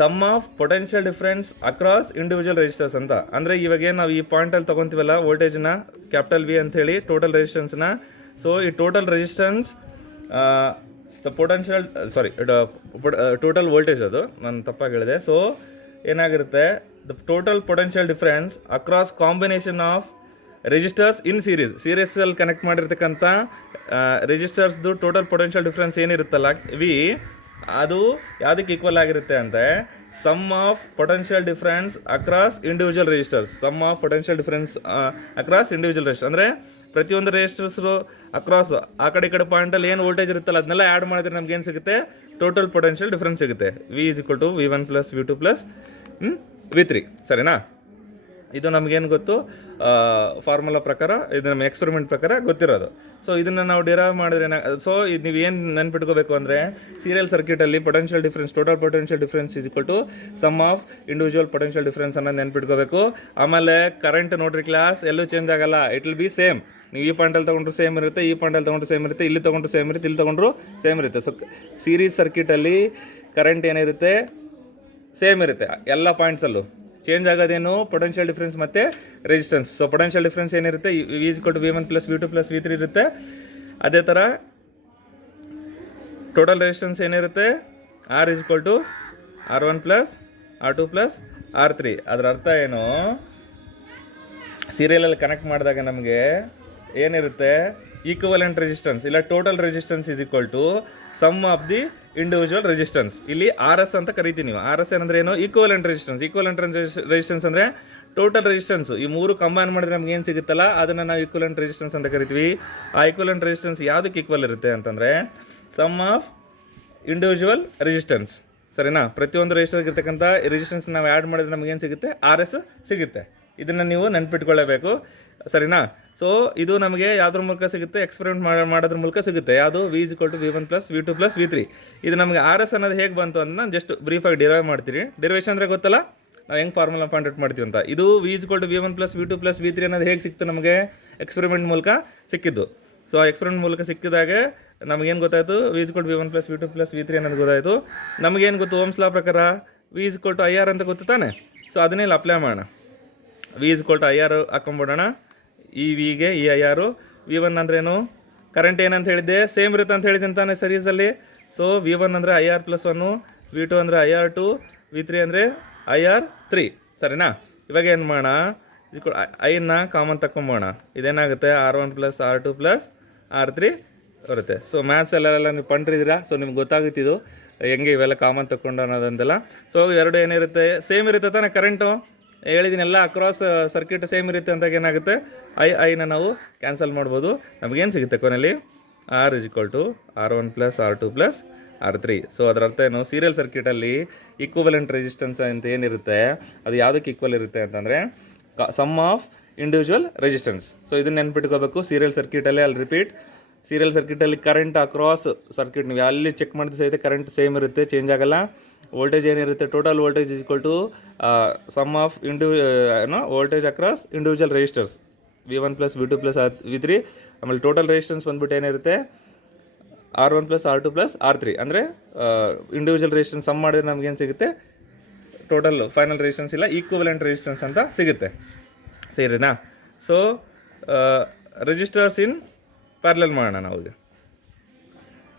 sum of potential difference across individual resistors ಅಂತ. ಅಂದರೆ ಇವಾಗ ನಾವು ಈ ಪಾಯಿಂಟಲ್ಲಿ ತೊಗೊತೀವಲ್ಲ ವೋಲ್ಟೇಜ್ನ, ಕ್ಯಾಪಿಟಲ್ V ಅಂಥೇಳಿ ಟೋಟಲ್ ರೆಸಿಸ್ಟೆನ್ಸ್ನ. ಸೊ ಈ total resistance the potential total voltage, ಅದು ನಾನು ತಪ್ಪಾಗಿ ಹೇಳಿದೆ. ಸೊ ಏನಾಗಿರುತ್ತೆ, the total potential difference across combination of resistors in ಸೀರೀಸಲ್ಲಿ ಕನೆಕ್ಟ್ ಮಾಡಿರ್ತಕ್ಕಂಥ ರೆಜಿಸ್ಟರ್ಸ್ದು ಟೋಟಲ್ ಪೊಟೆನ್ಷಿಯಲ್ ಡಿಫ್ರೆನ್ಸ್ ಏನಿರುತ್ತಲ್ಲ V, ಅದು ಯಾವುದಕ್ಕೆ ಈಕ್ವಲ್ ಆಗಿರುತ್ತೆ ಅಂದರೆ some of potential difference across individual resistors. Sum of potential difference across individual resistor ಅಂದರೆ ಪ್ರತಿಯೊಂದು ರೆಜಿಸ್ಟರ್ಸು ಅಕ್ರಾಸ್ ಆ ಕಡೆ ಈ ಕಡೆ ಪಾಯಿಂಟಲ್ಲಿ ಏನು ವೋಲ್ಟೇಜ್ ಇರುತ್ತಲ್ಲ ಅದನ್ನೆಲ್ಲ ಆ್ಯಡ್ ಮಾಡಿದ್ರೆ ನಮ್ಗೆ ಏನು ಸಿಗುತ್ತೆ, ಟೋಟಲ್ ಪೊಟೆನ್ಷಿಯಲ್ ಡಿಫ್ರೆನ್ಸ್ ಸಿಗುತ್ತೆ. V is equal to V1 plus V2 plus V3, ಸರಿನಾ. ಇದು ನಮಗೇನು ಗೊತ್ತು, ಫಾರ್ಮುಲಾ ಪ್ರಕಾರ, ಇದು ನಮ್ಮ ಎಕ್ಸ್ಪೆರಿಮೆಂಟ್ ಪ್ರಕಾರ ಗೊತ್ತಿರೋದು. ಸೊ ಇದನ್ನು ನಾವು ಡಿರೈವ್ ಮಾಡಿದ್ರೆ ಸೊ ಇದು ನೀವು ಏನು ನೆನ್ಪಿಟ್ಕೋಬೇಕು ಅಂದರೆ, ಸೀರಿಯಲ್ ಸರ್ಕ್ಯೂಟಲ್ಲಿ potential difference, total potential difference is equal to sum of individual potential difference ಅನ್ನೋದು ನೆನ್ಪಿಟ್ಕೋಬೇಕು. ಆಮೇಲೆ ಕರೆಂಟ್ ನೋಡ್ರಿ ಕ್ಲಾಸ್ ಎಲ್ಲೂ ಚೇಂಜ್ ಆಗಲ್ಲ, ಇಟ್ ವಿಲ್ ಬಿ ಸೇಮ್. ನೀವು ಈ ಪಾಯಿಂಟಲ್ಲಿ ತೊಗೊಂಡ್ರು ಸೇಮ್ ಇರುತ್ತೆ, ಈ ಪಾಯಿಂಟಲ್ಲಿ ತೊಗೊಂಡ್ರು ಸೇಮ್ ಇರುತ್ತೆ, ಇಲ್ಲಿ ತೊಗೊಂಡ್ರು ಸೇಮ್ ಇರುತ್ತೆ, ಇಲ್ಲಿ ತೊಗೊಂಡ್ರು ಸೇಮ್ ಇರುತ್ತೆ. ಸೊ ಸೀರೀಸ್ ಸರ್ಕ್ಯೂಟಲ್ಲಿ ಕರೆಂಟ್ ಏನಿರುತ್ತೆ ಸೇಮ್ ಇರುತ್ತೆ ಎಲ್ಲ ಪಾಯಿಂಟ್ಸಲ್ಲೂ. ಚೇಂಜ್ ಆಗೋದೇನು, ಪೊಟೆನ್ಷಿಯಲ್ ಡಿಫ್ರೆನ್ಸ್ ಮತ್ತು ರೆಸಿಸ್ಟೆನ್ಸ್. ಸೊ ಪೊಟೆನ್ಷಿಯಲ್ ಡಿಫ್ರೆನ್ಸ್ ಏನಿರುತ್ತೆ V is equal to V1 plus V2 plus V3 ಇರುತ್ತೆ. ಅದೇ ಥರ ಟೋಟಲ್ ರೆಸಿಸ್ಟೆನ್ಸ್ ಏನಿರುತ್ತೆ R is equal to R1 plus R2 plus R3. ಅದರ ಅರ್ಥ ಏನು, ಸೀರಿಯಲಲ್ಲಿ ಕನೆಕ್ಟ್ ಮಾಡಿದಾಗ ನಮಗೆ ಏನಿರುತ್ತೆ, ಈಕ್ವಲೆಂಟ್ ರೆಸಿಸ್ಟೆನ್ಸ್ ಇಲ್ಲ total resistance is equal to sum of the individual resistance. ಇಲ್ಲಿ RS ಅಂತ ಕರಿತೀವಿ ನೀವು. RS ಏನಂದ್ರೆ ಏನು, ಈಕ್ವಲೆಂಟ್ ರೆಸಿಸ್ಟೆನ್ಸ್. ಈಕ್ವಲೆಂಟ್ ರೆಸಿಸ್ಟೆನ್ಸ್ ಅಂದರೆ ಟೋಟಲ್ ರೆಸಿಸ್ಟೆನ್ಸ್. ಈ ಮೂರು ಕಂಬೈನ್ ಮಾಡಿದ್ರೆ ನಮ್ಗೆ ಏನು ಸಿಗುತ್ತಲ್ಲ ಅದನ್ನು ನಾವು ಈಕ್ವಲೆಂಟ್ ರೆಸಿಸ್ಟೆನ್ಸ್ ಅಂತ ಕರಿತೀವಿ. ಆ ಈಕ್ವಲೆಂಟ್ ರೆಸಿಸ್ಟೆನ್ಸ್ ಯಾವುದಕ್ಕೆ ಈಕ್ವಲ್ ಇರುತ್ತೆ ಅಂತಂದರೆ ಸಮ್ ಆಫ್ ಇಂಡಿವಿಜುವಲ್ ರೆಸಿಸ್ಟೆನ್ಸ್, ಸರಿನಾ. ಪ್ರತಿಯೊಂದು ರೆಜಿಸ್ಟರ್ಗೆ ಇರ್ತಕ್ಕಂಥ ರೆಸಿಸ್ಟೆನ್ಸ್ ನಾವು ಆ್ಯಡ್ ಮಾಡಿದ್ರೆ ನಮಗೇನು ಸಿಗುತ್ತೆ, RS ಸಿಗುತ್ತೆ. ಇದನ್ನು ನೀವು ನೆನ್ಪಿಟ್ಕೊಳ್ಳಬೇಕು, ಸರಿನಾ. ಸೊ ಇದು ನಮಗೆ ಯಾವುದ್ರ ಮೂಲಕ ಸಿಗುತ್ತೆ, ಎಕ್ಸ್ಪೆರಿಮೆಂಟ್ ಮಾಡೋದ್ರ ಮೂಲಕ ಸಿಗುತ್ತೆ. ಯಾವುದು V is equal to V1 plus V2 plus V3. ಇದು ನಮಗೆ RS ಅನ್ನೋದು ಹೇಗೆ ಬಂತು ಅಂತ ನಾನು ಜಸ್ಟ್ ಬ್ರೀಫಾಗಿ ಡಿರೈವ್ ಮಾಡ್ತೀನಿ. ಡಿರೈವೇಷನ್ ಅಂದರೆ ಗೊತ್ತಲ್ಲ, ನಾವು ಹೆಂಗೆ ಫಾರ್ಮುಲಾ ಫೈಂಡ್ ಔಟ್ ಮಾಡ್ತೀವಿ ಅಂತ. ಇದು V is equal to V1 plus V2 plus V3 ಅನ್ನೋದು ಹೇಗೆ ಸಿಕ್ತು ನಮಗೆ, ಎಕ್ಸ್ಪೆರಿಮೆಂಟ್ ಮೂಲಕ ಸಿಕ್ಕಿದ್ದು. ಸೊ ಆ ಎಕ್ಸ್ಪೆರಿಮೆಂಟ್ ಮೂಲಕ ಸಿಕ್ಕಿದಾಗ ನಮಗೇನು ಗೊತ್ತಾಯಿತು, V is equal to V1 plus V2 plus V3 ಅನ್ನೋದು ಗೊತ್ತಾಯಿತು. ನಮಗೇನು ಗೊತ್ತು, ಓಮ್ಸ್ ಲಾ ಪ್ರಕಾರ V is equal to IR ಅಂತ ಗೊತ್ತು ತಾನೆ. ಸೊ ಅದನ್ನೇ ಇಲ್ಲಿ ಅಪ್ಲೈ ಮಾಡೋಣ. V is equal to IR ಹಾಕೊಂಬಿಡೋಣ. ಈ ವಿಗೆ ಈ IR. V1 ಅಂದ್ರೇನು, ಕರೆಂಟ್ ಏನಂತ ಹೇಳಿದ್ದೆ, ಸೇಮ್ ಇರುತ್ತೆ ಅಂತ ಹೇಳಿದ್ದೀನಿ ತಾನೆ ಸೀರೀಸಲ್ಲಿ. ಸೊ V1 ಅಂದರೆ IR plus 1, V2 ಅಂದರೆ IR2, V3 ಅಂದರೆ IR3, ಸರಿನಾ. ಇವಾಗ ಏನು ಮಾಡೋಣ, ಐನ common ತಗೊಂಬೋಣ. ಇದೇನಾಗುತ್ತೆ, R1 plus R2 plus R3 ಬರುತ್ತೆ. ಸೊ ಮ್ಯಾಥ್ಸ್ ಎಲ್ಲ ನೀವು ಪಂಡ್ರಿದ್ದೀರಾ. ಸೊ ನಿಮ್ಗೆ ಗೊತ್ತಾಗುತ್ತಿದ್ದು ಹೆಂಗೆ ಇವೆಲ್ಲ ಕಾಮನ್ ತಗೊಂಡು ಅನ್ನೋದಂತೆಲ್ಲ. ಸೊ ಎರಡು ಏನಿರುತ್ತೆ, ಸೇಮ್ ಇರುತ್ತೆ ತಾನೆ ಕರೆಂಟು. ಹೇಳಿದ್ದೀನಿ ಎಲ್ಲ ಅಕ್ರಾಸ್ ಸರ್ಕ್ಯೂಟ್ ಸೇಮ್ ಇರುತ್ತೆ ಅಂದಾಗ ಏನಾಗುತ್ತೆ, ಐನ ನಾವು ಕ್ಯಾನ್ಸಲ್ ಮಾಡ್ಬೋದು. ನಮಗೇನು ಸಿಗುತ್ತೆ ಕೊನೆಯಲ್ಲಿ, R is equal to R1 plus R2 plus R3. So ಅದರ ಅರ್ಥ ಏನು, ಸೀರಿಯಲ್ ಸರ್ಕ್ಯೂಟಲ್ಲಿ ಈಕ್ವಲೆಂಟ್ ರೆಸಿಸ್ಟೆನ್ಸ್ ಅಂತ ಏನಿರುತ್ತೆ ಅದು ಯಾವುದಕ್ಕೆ ಈಕ್ವಲ್ ಇರುತ್ತೆ ಅಂತಂದರೆ sum of individual resistance. So ಇದನ್ನು ನೆನ್ಪಿಟ್ಕೋಬೇಕು ಸೀರಿಯಲ್ ಸರ್ಕ್ಯೂಟಲ್ಲಿ. ಅಲ್ಲಿ ರಿಪೀಟ್, ಸೀರಿಯಲ್ ಸರ್ಕ್ಯೂಟಲ್ಲಿ ಕರೆಂಟ್ ಅಕ್ರಾಸ್ ಸರ್ಕ್ಯೂಟ್ ನೀವು ಅಲ್ಲಿ ಚೆಕ್ ಮಾಡಿದ್ರೆ ಸಹಿತ ಕರೆಂಟ್ ಸೇಮ್ ಇರುತ್ತೆ, ಚೇಂಜ್ ಆಗಲ್ಲ. ವೋಲ್ಟೇಜ್ ಏನಿರುತ್ತೆ, total voltage is equal to sum of voltage across individual resistors V1 plus V2 plus V3. ಆಮೇಲೆ ಟೋಟಲ್ ರೆಸಿಸ್ಟೆನ್ಸ್ ಬಂದ್ಬಿಟ್ಟು ಏನಿರುತ್ತೆ R1 plus R2 plus R3. ಅಂದರೆ ಇಂಡಿವಿಜುವಲ್ ರೆಸಿಸ್ಟೆನ್ಸ್ ಸಮ್ ಮಾಡಿದ್ರೆ ನಮಗೇನು ಸಿಗುತ್ತೆ, ಟೋಟಲ್ ಫೈನಲ್ ರೆಸಿಸ್ಟೆನ್ಸ್ ಇಲ್ಲ ಈಕ್ವಲೆಂಟ್ ರೆಸಿಸ್ಟೆನ್ಸ್ ಅಂತ ಸಿಗುತ್ತೆ, ಸರಿನಾ. ಸೊ ರೆಜಿಸ್ಟರ್ಸ್ ಇನ್ ಪ್ಯಾರಲಲ್ ಮಾಡೋಣ ನಾವು ಈಗ.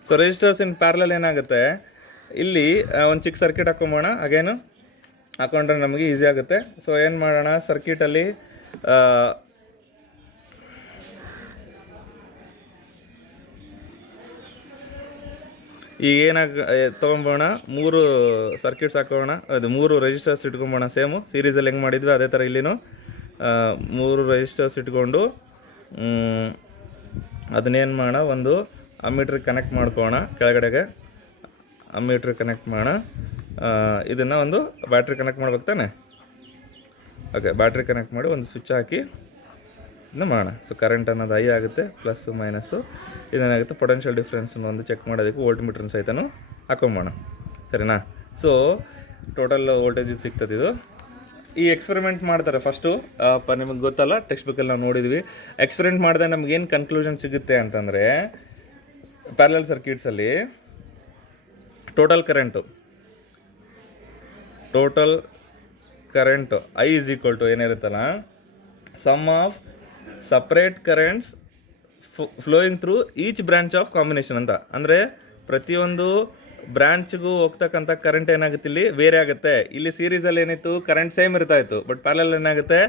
ಸೊ ರೆಜಿಸ್ಟರ್ಸ್ ಇನ್ ಪ್ಯಾರಲಲ್ ಏನಾಗುತ್ತೆ, ಇಲ್ಲಿ ಒಂದು ಚಿಕ್ಕ ಸರ್ಕ್ಯೂಟ್ ಹಾಕೊಂಬೋಣ. ಅಗೇನು ಹಾಕೊಂಡ್ರೆ ನಮಗೆ ಈಸಿ ಆಗುತ್ತೆ. ಸೊ ಏನು ಮಾಡೋಣ, ಸರ್ಕ್ಯೂಟಲ್ಲಿ ಈಗ ತೊಗೊಂಬೋಣ, 3 ಸರ್ಕ್ಯೂಟ್ಸ್ ಹಾಕೋಣ, ಅದು 3 ರೆಜಿಸ್ಟರ್ಸ್ ಇಟ್ಕೊಂಬೋಣ. ಸೇಮು ಸೀರೀಸಲ್ಲಿ ಹೆಂಗೆ ಮಾಡಿದ್ವಿ ಅದೇ ಥರ ಇಲ್ಲಿನೂ 3 ರೆಜಿಸ್ಟರ್ಸ್ ಇಟ್ಕೊಂಡು ಅದನ್ನೇನು ಮಾಡೋಣ, ಒಂದು ಅಮ್ಮೀಟ್ರಿಗೆ ಕನೆಕ್ಟ್ ಮಾಡ್ಕೋಣ. ಕೆಳಗಡೆಗೆ ಅಮ್ಮೀಟ್ರಿಗೆ ಕನೆಕ್ಟ್ ಮಾಡೋಣ. ಇದನ್ನು ಒಂದು ಬ್ಯಾಟ್ರಿ ಕನೆಕ್ಟ್ ಮಾಡ್ಬೇಕು ತಾನೆ. ಓಕೆ, ಬ್ಯಾಟ್ರಿ ಕನೆಕ್ಟ್ ಮಾಡಿ ಒಂದು ಸ್ವಿಚ್ ಹಾಕಿ ಇದನ್ನ ಮಾಡೋಣ. ಸೊ ಕರೆಂಟ್ ಅನ್ನೋದು ಐ ಆಗುತ್ತೆ, ಪ್ಲಸ್ಸು ಮೈನಸ್ಸು. ಇದೇನಾಗುತ್ತೆ, ಪೊಟೆನ್ಷಿಯಲ್ ಡಿಫ್ರೆನ್ಸನ್ನು ಒಂದು ಚೆಕ್ ಮಾಡೋದಕ್ಕೆ ವೋಲ್ಟ್ ಮೀಟ್ರನ್ನ ಸಹಿತನೂ ಹಾಕೊಂಬೋಣ. ಸರಿನಾ? ಸೊ ಟೋಟಲ್ ವೋಲ್ಟೇಜ್ ಸಿಗ್ತದೆ. ಇದು ಈ ಎಕ್ಸ್ಪೆರಿಮೆಂಟ್ ಮಾಡ್ತಾರೆ ಫಸ್ಟು. ನಿಮಗೆ ಗೊತ್ತಲ್ಲ, ಟೆಕ್ಸ್ಟ್ ಬುಕ್ಕಲ್ಲಿ ನಾವು ನೋಡಿದ್ವಿ. ಎಕ್ಸ್ಪೆರಿಮೆಂಟ್ ಮಾಡಿದಾಗ ನಮಗೇನು ಕನ್ಕ್ಲೂಷನ್ ಸಿಗುತ್ತೆ ಅಂತಂದರೆ, ಪ್ಯಾರಲಲ್ ಸರ್ಕ್ಯೂಟ್ಸಲ್ಲಿ total current I is equal to ಏನಿರುತ್ತಲ್ಲ, sum of separate currents flowing through each branch of combination ಅಂತ. ಅಂದರೆ ಪ್ರತಿಯೊಂದು ಬ್ರಾಂಚ್ಗೂ ಹೋಗ್ತಕ್ಕಂಥ ಕರೆಂಟ್ ಏನಾಗುತ್ತೆ, ಇಲ್ಲಿ ಬೇರೆ ಆಗುತ್ತೆ. ಇಲ್ಲಿ ಸೀರೀಸಲ್ಲಿ ಏನಿತ್ತು, ಕರೆಂಟ್ ಸೇಮ್ ಇರ್ತಾ ಇತ್ತು. ಬಟ್ ಪ್ಯಾರಲಲ್ ಏನಾಗುತ್ತೆ,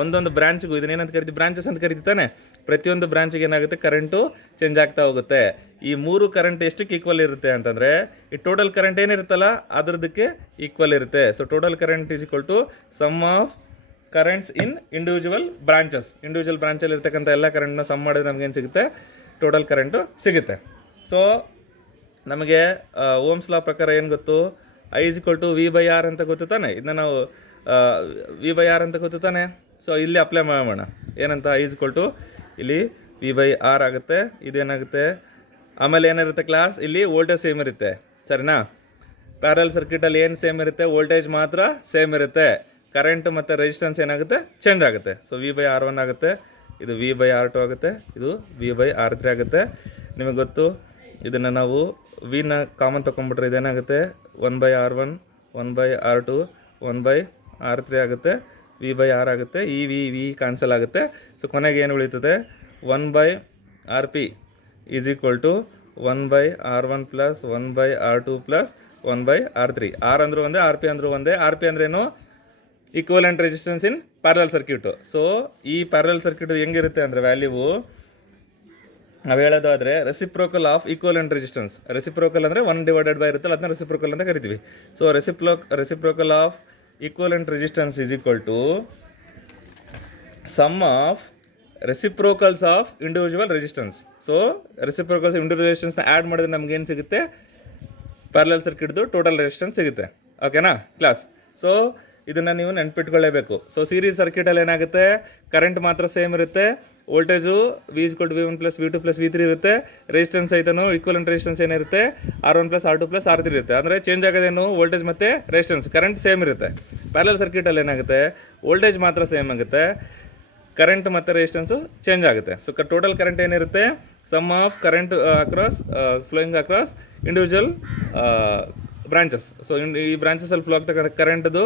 ಒಂದೊಂದು ಬ್ರಾಂಚ್ಗೂ, ಇದನ್ನೇನಂತ ಕರಿತೀವಿ, ಬ್ರಾಂಚಸ್ ಅಂತ ಕರಿತಾನೆ. ಪ್ರತಿಯೊಂದು ಬ್ರಾಂಚಿಗೆ ಏನಾಗುತ್ತೆ, ಕರೆಂಟು ಚೇಂಜ್ ಆಗ್ತಾ ಹೋಗುತ್ತೆ. ಈ 3 ಕರೆಂಟ್ ಎಷ್ಟಕ್ಕೆ ಈಕ್ವಲ್ ಇರುತ್ತೆ ಅಂತಂದರೆ, ಈ ಟೋಟಲ್ ಕರೆಂಟ್ ಏನಿರುತ್ತಲ್ಲ ಅದರದಕ್ಕೆ ಈಕ್ವಲ್ ಇರುತ್ತೆ. So total current is equal to sum of currents in individual branches. Individual ಬ್ರಾಂಚಲ್ಲಿ ಇರ್ತಕ್ಕಂಥ ಎಲ್ಲ ಕರೆಂಟ್ನ ಸಮ್ ಮಾಡಿದ್ರೆ ನಮಗೇನು ಸಿಗುತ್ತೆ, ಟೋಟಲ್ ಕರೆಂಟು ಸಿಗುತ್ತೆ. ಸೊ ನಮಗೆ ಓಮ್ಸ್ ಲಾ ಪ್ರಕಾರ ಏನು ಗೊತ್ತು, I is equal to V by R ಅಂತ ಗೊತ್ತು ತಾನೆ. ಇದನ್ನ ನಾವು ವಿ ಬೈ ಆರ್ ಅಂತ ಗೊತ್ತು ತಾನೆ. ಸೊ ಇಲ್ಲಿ ಅಪ್ಲೈ ಮಾಡೋಣ. ಏನಂತ, ಐ ಈಸ್ ಈಕ್ವಲ್ ಟು ಇಲ್ಲಿ ವಿ ಬೈ ಆರ್ ಆಗುತ್ತೆ. ಇದೇನಾಗುತ್ತೆ, ಆಮೇಲೆ ಏನಿರುತ್ತೆ ಕ್ಲಾಸ್, ಇಲ್ಲಿ ವೋಲ್ಟೇಜ್ ಸೇಮ್ ಇರುತ್ತೆ. ಸರಿನಾ? ಪ್ಯಾರಲಲ್ ಸರ್ಕ್ಯೂಟಲ್ಲಿ ಏನು ಸೇಮ್ ಇರುತ್ತೆ, ವೋಲ್ಟೇಜ್ ಮಾತ್ರ ಸೇಮ್ ಇರುತ್ತೆ. ಕರೆಂಟ್ ಮತ್ತು ರೆಸಿಸ್ಟೆನ್ಸ್ ಏನಾಗುತ್ತೆ, ಚೇಂಜ್ ಆಗುತ್ತೆ. ಸೊ ವಿ ಬೈ ಆರ್ 1 ಆಗುತ್ತೆ, ಇದು ವಿ ಬೈ ಆರ್ 2 ಆಗುತ್ತೆ, ಇದು ವಿ ಬೈ ಆರ್ 3 ಆಗುತ್ತೆ. ನಿಮಗೆ ಗೊತ್ತು, ಇದನ್ನು ನಾವು ವಿನ ಕಾಮನ್ ತೊಗೊಂಡ್ಬಿಟ್ರೆ ಇದೇನಾಗುತ್ತೆ, 1 by R 1, 1 by R 2, 1 by R 3 ಆಗುತ್ತೆ, ವಿ ಬೈ ಆರ್ ಆಗುತ್ತೆ. ಈ ವಿ ಕ್ಯಾನ್ಸಲ್ ಆಗುತ್ತೆ. ಸೊ ಕೊನೆಗೆ ಏನು ಉಳಿತದೆ, 1 by R P is equal to 1 by R 1 plus 1 by R 2 plus 1 by R 3. R ಅಂದರೂ ಒಂದೇ, ಆರ್ ಪಿ ಅಂದರೂ ಒಂದೇ. ಆರ್ ಪಿ ಅಂದ್ರೇನು, equivalent resistance in parallel circuit. So ಈ ಪ್ಯಾರಲಲ್ ಸರ್ಕ್ಯೂಟ್ ಹೆಂಗಿರುತ್ತೆ ಅಂದರೆ, ವ್ಯಾಲ್ಯೂ ನಾವು ಹೇಳೋದಾದರೆ reciprocal of equivalent resistance. Reciprocal ಅಂದರೆ 1 ಡಿವೈಡೆಡ್ ಬೈ ಇರುತ್ತಲ್ಲ, ಅದನ್ನ ರೆಸಿಪ್ರೋಕಲ್ ಅಂತ ಕರಿತೀವಿ. So reciprocal of equivalent resistance is equal to sum of reciprocals of individual resistance. So reciprocals individual ರೆಸಿಸ್ಟೆನ್ಸ್ನ ಆ್ಯಡ್ ಮಾಡಿದ್ರೆ ನಮಗೇನು ಸಿಗುತ್ತೆ, ಪ್ಯಾರಲಲ್ ಸರ್ಕ್ಯೂಟ್ದು ಟೋಟಲ್ ರೆಸಿಸ್ಟೆನ್ಸ್ ಸಿಗುತ್ತೆ. ಓಕೆನಾ ಕ್ಲಾಸ್? ಸೊ ಇದನ್ನು ನೀವು ನೆನ್ಪಿಟ್ಕೊಳ್ಳೇಬೇಕು. ಸೊ ಸೀರೀಸ್ ಸರ್ಕ್ಯೂಟಲ್ಲಿ ಏನಾಗುತ್ತೆ, ಕರೆಂಟ್ ಮಾತ್ರ ಸೇಮ್ ಇರುತ್ತೆ, voltage V is equal to V one plus V two plus ವಿ3 ಇರುತ್ತೆ. ರೆಸಿಸ್ಟೆನ್ಸ್ ಐತನು ಈಕ್ವಲೆಂಟ್ ರೆಸಿಸ್ಟೆನ್ಸ್ ಏನಿರುತ್ತೆ, ಆರ್1 ಪ್ಲಸ್ ಆರ್2 ಪ್ಲಸ್ ಆರ್3 ಇರುತ್ತೆ. ಅಂದರೆ ಚೇಂಜ್ ಆಗೋದೇನು, ವೋಲ್ಟೇಜ್ ಮತ್ತು ರೆಸಿಸ್ಟೆನ್ಸ್, ಕರೆಂಟ್ ಸೇಮ್ ಇರುತ್ತೆ. ಪ್ಯಾರಲಲ್ ಸರ್ಕ್ಯೂಟಲ್ಲಿ ಏನಾಗುತ್ತೆ, ವೋಲ್ಟೇಜ್ ಮಾತ್ರ ಸೇಮ್ ಆಗುತ್ತೆ, ಕರೆಂಟ್ ಮತ್ತು ರೆಸಿಸ್ಟೆನ್ಸು ಚೇಂಜ್ ಆಗುತ್ತೆ. ಸೊ ಟೋಟಲ್ ಕರೆಂಟ್ ಏನಿರುತ್ತೆ, sum of current across flowing across individual branches. So ಈ ಬ್ರಾಂಚಸಲ್ಲಿ ಫ್ಲೋ ಆಗ್ತಕ್ಕಂಥ ಕರೆಂಟ್ದು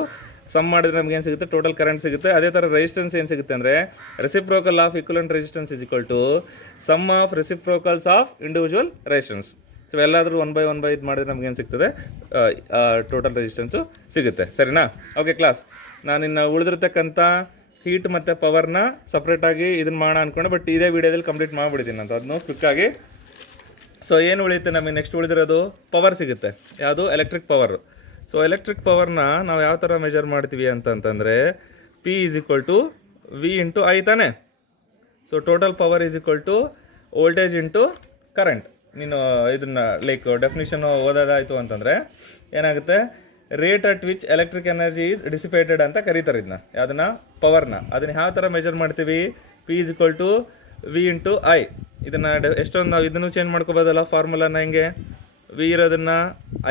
ಸಮ್ ಮಾಡಿದ್ರೆ ನಮ್ಗೆ ಏನು ಸಿಗುತ್ತೆ, ಟೋಟಲ್ ಕರೆಂಟ್ ಸಿಗುತ್ತೆ. ಅದೇ ಥರ ರೆಸಿಸ್ಟೆನ್ಸ್ ಏನು ಸಿಗುತ್ತೆ ಅಂದರೆ, reciprocal of equivalent resistance is equal to sum of reciprocals of individual resistance. So ಎಲ್ಲಾದರೂ 1 ಬೈ ಇದು ಮಾಡಿದ್ರೆ ನಮ್ಗೆ ಏನು ಸಿಗ್ತದೆ, ಟೋಟಲ್ ರೆಸಿಸ್ಟೆನ್ಸು ಸಿಗುತ್ತೆ. ಸರಿನಾ? ಓಕೆ ಕ್ಲಾಸ್, ನಾನು ಇನ್ನು ಉಳಿದಿರ್ತಕ್ಕಂಥ ಹೀಟ್ ಮತ್ತು ಪವರ್ನ ಸಪ್ರೇಟಾಗಿ ಇದನ್ನು ಮಾಡೋಣ ಅಂದ್ಕೊಂಡೆ, ಬಟ್ ಇದೇ ವೀಡಿಯೋದಲ್ಲಿ ಕಂಪ್ಲೀಟ್ ಮಾಡಿಬಿಡ್ತೀನಿ ಅಂತ ಅದನ್ನು ಕ್ವಿಕ್ಕಾಗಿ. ಸೊ ಏನು ಉಳಿಯುತ್ತೆ ನಮಗೆ, ನೆಕ್ಸ್ಟ್ ಉಳಿದಿರೋದು ಪವರ್ ಸಿಗುತ್ತೆ. ಯಾವುದು, ಎಲೆಕ್ಟ್ರಿಕ್ ಪವರು. ಸೊ ಎಲೆಕ್ಟ್ರಿಕ್ ಪವರ್ನ ನಾವು ಯಾವ ಥರ ಮೆಜರ್ ಮಾಡ್ತೀವಿ ಅಂತಂತಂದರೆ, P is equal to V into I ತಾನೆ. So total power is equal to voltage into current. ನೀನು ಇದನ್ನು ಲೈಕ್ ಡೆಫಿನಿಷನ್ ಓದೋದಾಯಿತು ಅಂತಂದರೆ ಏನಾಗುತ್ತೆ, rate at which electric energy is dissipated ಅಂತ ಕರೀತಾರೆ ಇದನ್ನ, ಅದನ್ನ ಪವರ್ನ. ಅದನ್ನು ಯಾವ ಥರ ಮೆಜರ್ ಮಾಡ್ತೀವಿ, P is equal to V into I. ಇದನ್ನು ಎಷ್ಟೊಂದು ನಾವು ಇದನ್ನು ಚೇಂಜ್ ಮಾಡ್ಕೋಬೋದಲ್ಲ ಫಾರ್ಮುಲಾನ. ಹೆಂಗೆ, ವಿ ಇರೋದನ್ನು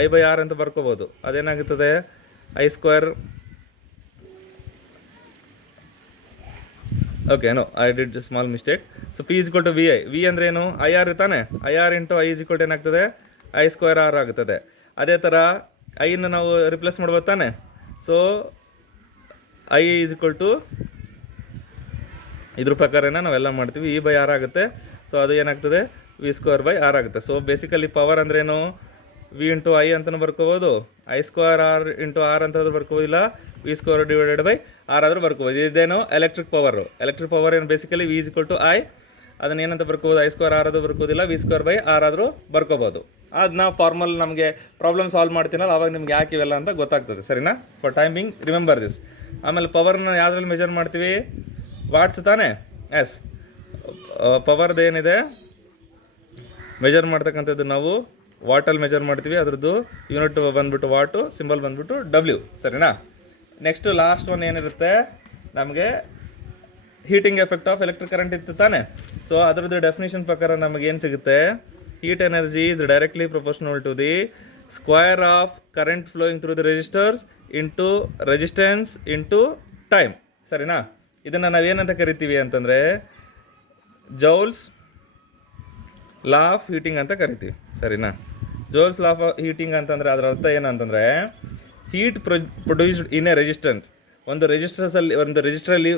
ಐ ಬೈ ಆರ್ ಅಂತ ಬರ್ಕೋಬೋದು. ಅದೇನಾಗುತ್ತದೆ, I square. Okay, no, I did small mistake. So P is equal to V I. V ಅಂದ್ರೆ ಏನು, ಐ ಆರ್ ತಾನೆ. I R into I is equal to ಏನಾಗ್ತದೆ, ಐ ಸ್ಕ್ವೇರ್ ಆರ್ ಆಗುತ್ತದೆ. ಅದೇ ಥರ ಐನ ನಾವು ರಿಪ್ಲೇಸ್ ಮಾಡ್ಬೋದು ತಾನೆ. So I is equal to ಇದ್ರ ಪ್ರಕಾರನ ನಾವೆಲ್ಲ ಮಾಡ್ತೀವಿ, ಇ ಬೈ ಆರ್ ಆಗುತ್ತೆ. ಸೊ ಅದು ಏನಾಗ್ತದೆ, ವಿ ಸ್ಕ್ವೇರ್ ಬೈ ಆರ್ ಆಗುತ್ತೆ. ಸೊ ಬೇಸಿಕಲಿ ಪವರ್ ಅಂದ್ರೇನು, ವಿ ಇಂಟು ಐ ಅಂತಲೂ ಬರ್ಕೋಬೋದು, I square R into R ಅಂತಂದ್ರೂ ಬರ್ಕೋಬೋದು, ಇಲ್ಲ V square divided by R ಆದರೂ ಬರ್ಕೋಬೋದು. ಇದೇನು ಎಲೆಕ್ಟ್ರಿಕ್ ಪವರ್ ಏನು basically V is equal to I, ಅದನ್ನ ಏನಂತ ಬರ್ಕೋಬೋದು, ಐ ಸ್ಕ್ವೇರ್ ಆರ್ ಆದರೂ ಬರ್ಕೋದಿಲ್ಲ, ವಿ ಸ್ಕ್ವೇರ್ ಬೈ ಆರ್ ಆದರೂ ಬರ್ಕೋಬೋದು. ಅದನ್ನ ಫಾರ್ಮಲ್ ನಮಗೆ ಪ್ರಾಬ್ಲಮ್ ಸಾಲ್ವ್ ಮಾಡ್ತೀನಲ್ಲ ಅವಾಗ ನಿಮ್ಗೆ ಯಾಕೆ ಇವೆಲ್ಲ ಅಂತ ಗೊತ್ತಾಗ್ತದೆ, ಸರಿನಾ? For timing remember this. ಆಮೇಲೆ ಪವರ್ನ ಯಾವುದ್ರಲ್ಲಿ ಮೆಜರ್ ಮಾಡ್ತೀವಿ? ವಾಟ್ಸ್ ತಾನೇ? ಎಸ್, ಪವರ್ದು ಏನಿದೆ ಮೆಜರ್ ಮಾಡ್ತಕ್ಕಂಥದ್ದು ನಾವು ವಾಟಲ್ಲಿ ಮೆಜರ್ ಮಾಡ್ತೀವಿ. ಅದ್ರದ್ದು ಯೂನಿಟ್ ಬಂದ್ಬಿಟ್ಟು ವಾಟು, ಸಿಂಬಲ್ ಬಂದ್ಬಿಟ್ಟು ಡಬ್ಲ್ಯೂ, ಸರಿನಾ? ನೆಕ್ಸ್ಟು ಲಾಸ್ಟ್ ಒನ್ ಏನಿರುತ್ತೆ ನಮಗೆ heating effect of electric current ಇತ್ತು ತಾನೆ. ಸೊ ಅದರದ್ದು ಡೆಫಿನೇಷನ್ ಪ್ರಕಾರ ನಮಗೇನು ಸಿಗುತ್ತೆ? Heat energy is directly proportional to the square of current flowing through the resistors into resistance into time, ಸರಿನಾ? ಇದನ್ನು ನಾವೇನಂತ ಕರಿತೀವಿ ಅಂತಂದರೆ ಜೌಲ್ಸ್ ಲಾ ಆಫ್ ಹೀಟಿಂಗ್ ಅಂತ ಕರಿತೀವಿ, ಸರಿನಾ? ಜೌಲ್ಸ್ ಲಾ ಆಫ್ ಹೀಟಿಂಗ್ ಅಂತಂದರೆ ಅದರ ಅರ್ಥ ಏನಂತಂದರೆ heat produced in a resistant. ಒಂದು ರೆಜಿಸ್ಟ್ರಲ್ಲಿ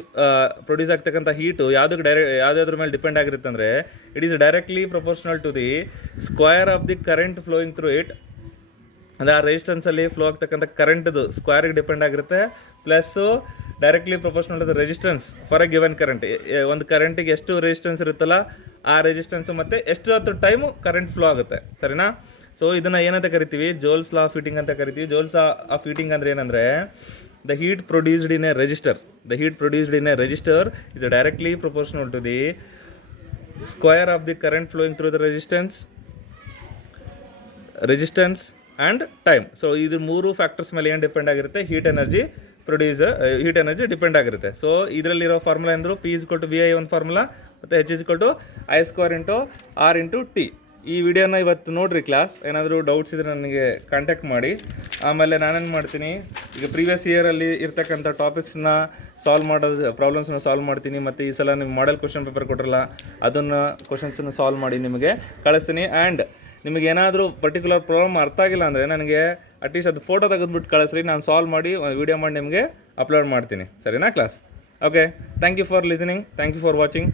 ಪ್ರೊಡ್ಯೂಸ್ ಆಗ್ತಕ್ಕಂಥ ಹೀಟು ಯಾವುದಾದ್ರ ಮೇಲೆ ಡಿಪೆಂಡ್ ಆಗಿರುತ್ತೆ ಅಂದರೆ it is directly proportional to the square of the current flowing through it. ಅಂದರೆ ಆ ರೆಸಿಸ್ಟೆನ್ಸಲ್ಲಿ ಫ್ಲೋ ಆಗ್ತಕ್ಕಂಥ ಕರೆಂಟ್ದು ಸ್ಕ್ವೇರಿಗೆ ಡಿಪೆಂಡ್ ಆಗಿರುತ್ತೆ, plus directly proportional to the resistance for a given current. ಒಂದು ಕರೆಂಟಿಗೆ ಎಷ್ಟು ರೆಸಿಸ್ಟೆನ್ಸ್ ಇರುತ್ತಲ್ಲ ಆ ರೆಸಿಸ್ಟೆನ್ಸು ಮತ್ತು ಎಷ್ಟು ಹೊತ್ತು ಟೈಮು ಕರೆಂಟ್ ಫ್ಲೋ ಆಗುತ್ತೆ, ಸರಿನಾ? ಸೊ ಇದನ್ನು ಏನಂತ ಕರಿತೀವಿ? ಜೋಲ್ಸ್ ಲಾ ಆಫ್ ಹೀಟಿಂಗ್ ಅಂತ ಕರಿತೀವಿ. ಜೋಲ್ಸ್ ಲಾ ಆಫ್ ಹೀಟಿಂಗ್ ಅಂದರೆ ಏನಂದರೆ the heat produced in a resistor is directly proportional to the square of the current flowing through the resistance and time. So ಇದು ಮೂರು factors ಮೇಲೆ ಏನು depend ಆಗಿರುತ್ತೆ? Heat energy depend ಆಗಿರುತ್ತೆ. So ಇದರಲ್ಲಿರೋ formula ಎಂದರು P is equal to VI ಒಂದು formula, ಮತ್ತು H is equal to I square into R into T. ಈ ವಿಡಿಯೋನ ಇವತ್ತು ನೋಡಿರಿ ಕ್ಲಾಸ್. ಏನಾದರೂ ಡೌಟ್ಸ್ ಇದ್ದರೆ ನನಗೆ ಕಾಂಟ್ಯಾಕ್ಟ್ ಮಾಡಿ. ಆಮೇಲೆ ನಾನೇನು ಮಾಡ್ತೀನಿ, ಈಗ ಪ್ರೀವಿಯಸ್ ಇಯರಲ್ಲಿ ಇರ್ತಕ್ಕಂಥ ಟಾಪಿಕ್ಸ್ನ ಪ್ರಾಬ್ಲಮ್ಸ್ನ ಸಾಲ್ವ್ ಮಾಡ್ತೀನಿ. ಮತ್ತು ಈ ಸಲ ನೀವು ಮಾಡೆಲ್ ಕ್ವಶನ್ ಪೇಪರ್ ಕೊಟ್ಟಿರಲ್ಲ ಅದನ್ನು ಕ್ವಶನ್ಸನ್ನು ಸಾಲ್ವ್ ಮಾಡಿ ನಿಮಗೆ ಕಳಿಸ್ತೀನಿ. ಆ್ಯಂಡ್ ನಿಮಗೆ ಏನಾದರೂ ಪರ್ಟಿಕ್ಯುಲರ್ ಪ್ರಾಬ್ಲಮ್ ಅರ್ಥ ಆಗಿಲ್ಲ ಅಂದರೆ ನನಗೆ ಅಟ್ಲೀಸ್ಟ್ ಅದು ಫೋಟೋ ತೆಗೆದುಬಿಟ್ಟು ಕಳಿಸ್ರಿ, ನಾನು ಸಾಲ್ವ್ ಮಾಡಿ ವಿಡಿಯೋ ಮಾಡಿ ನಿಮಗೆ ಅಪ್ಲೋಡ್ ಮಾಡ್ತೀನಿ, ಸರಿನಾ class? Okay, thank you for listening, thank you for watching.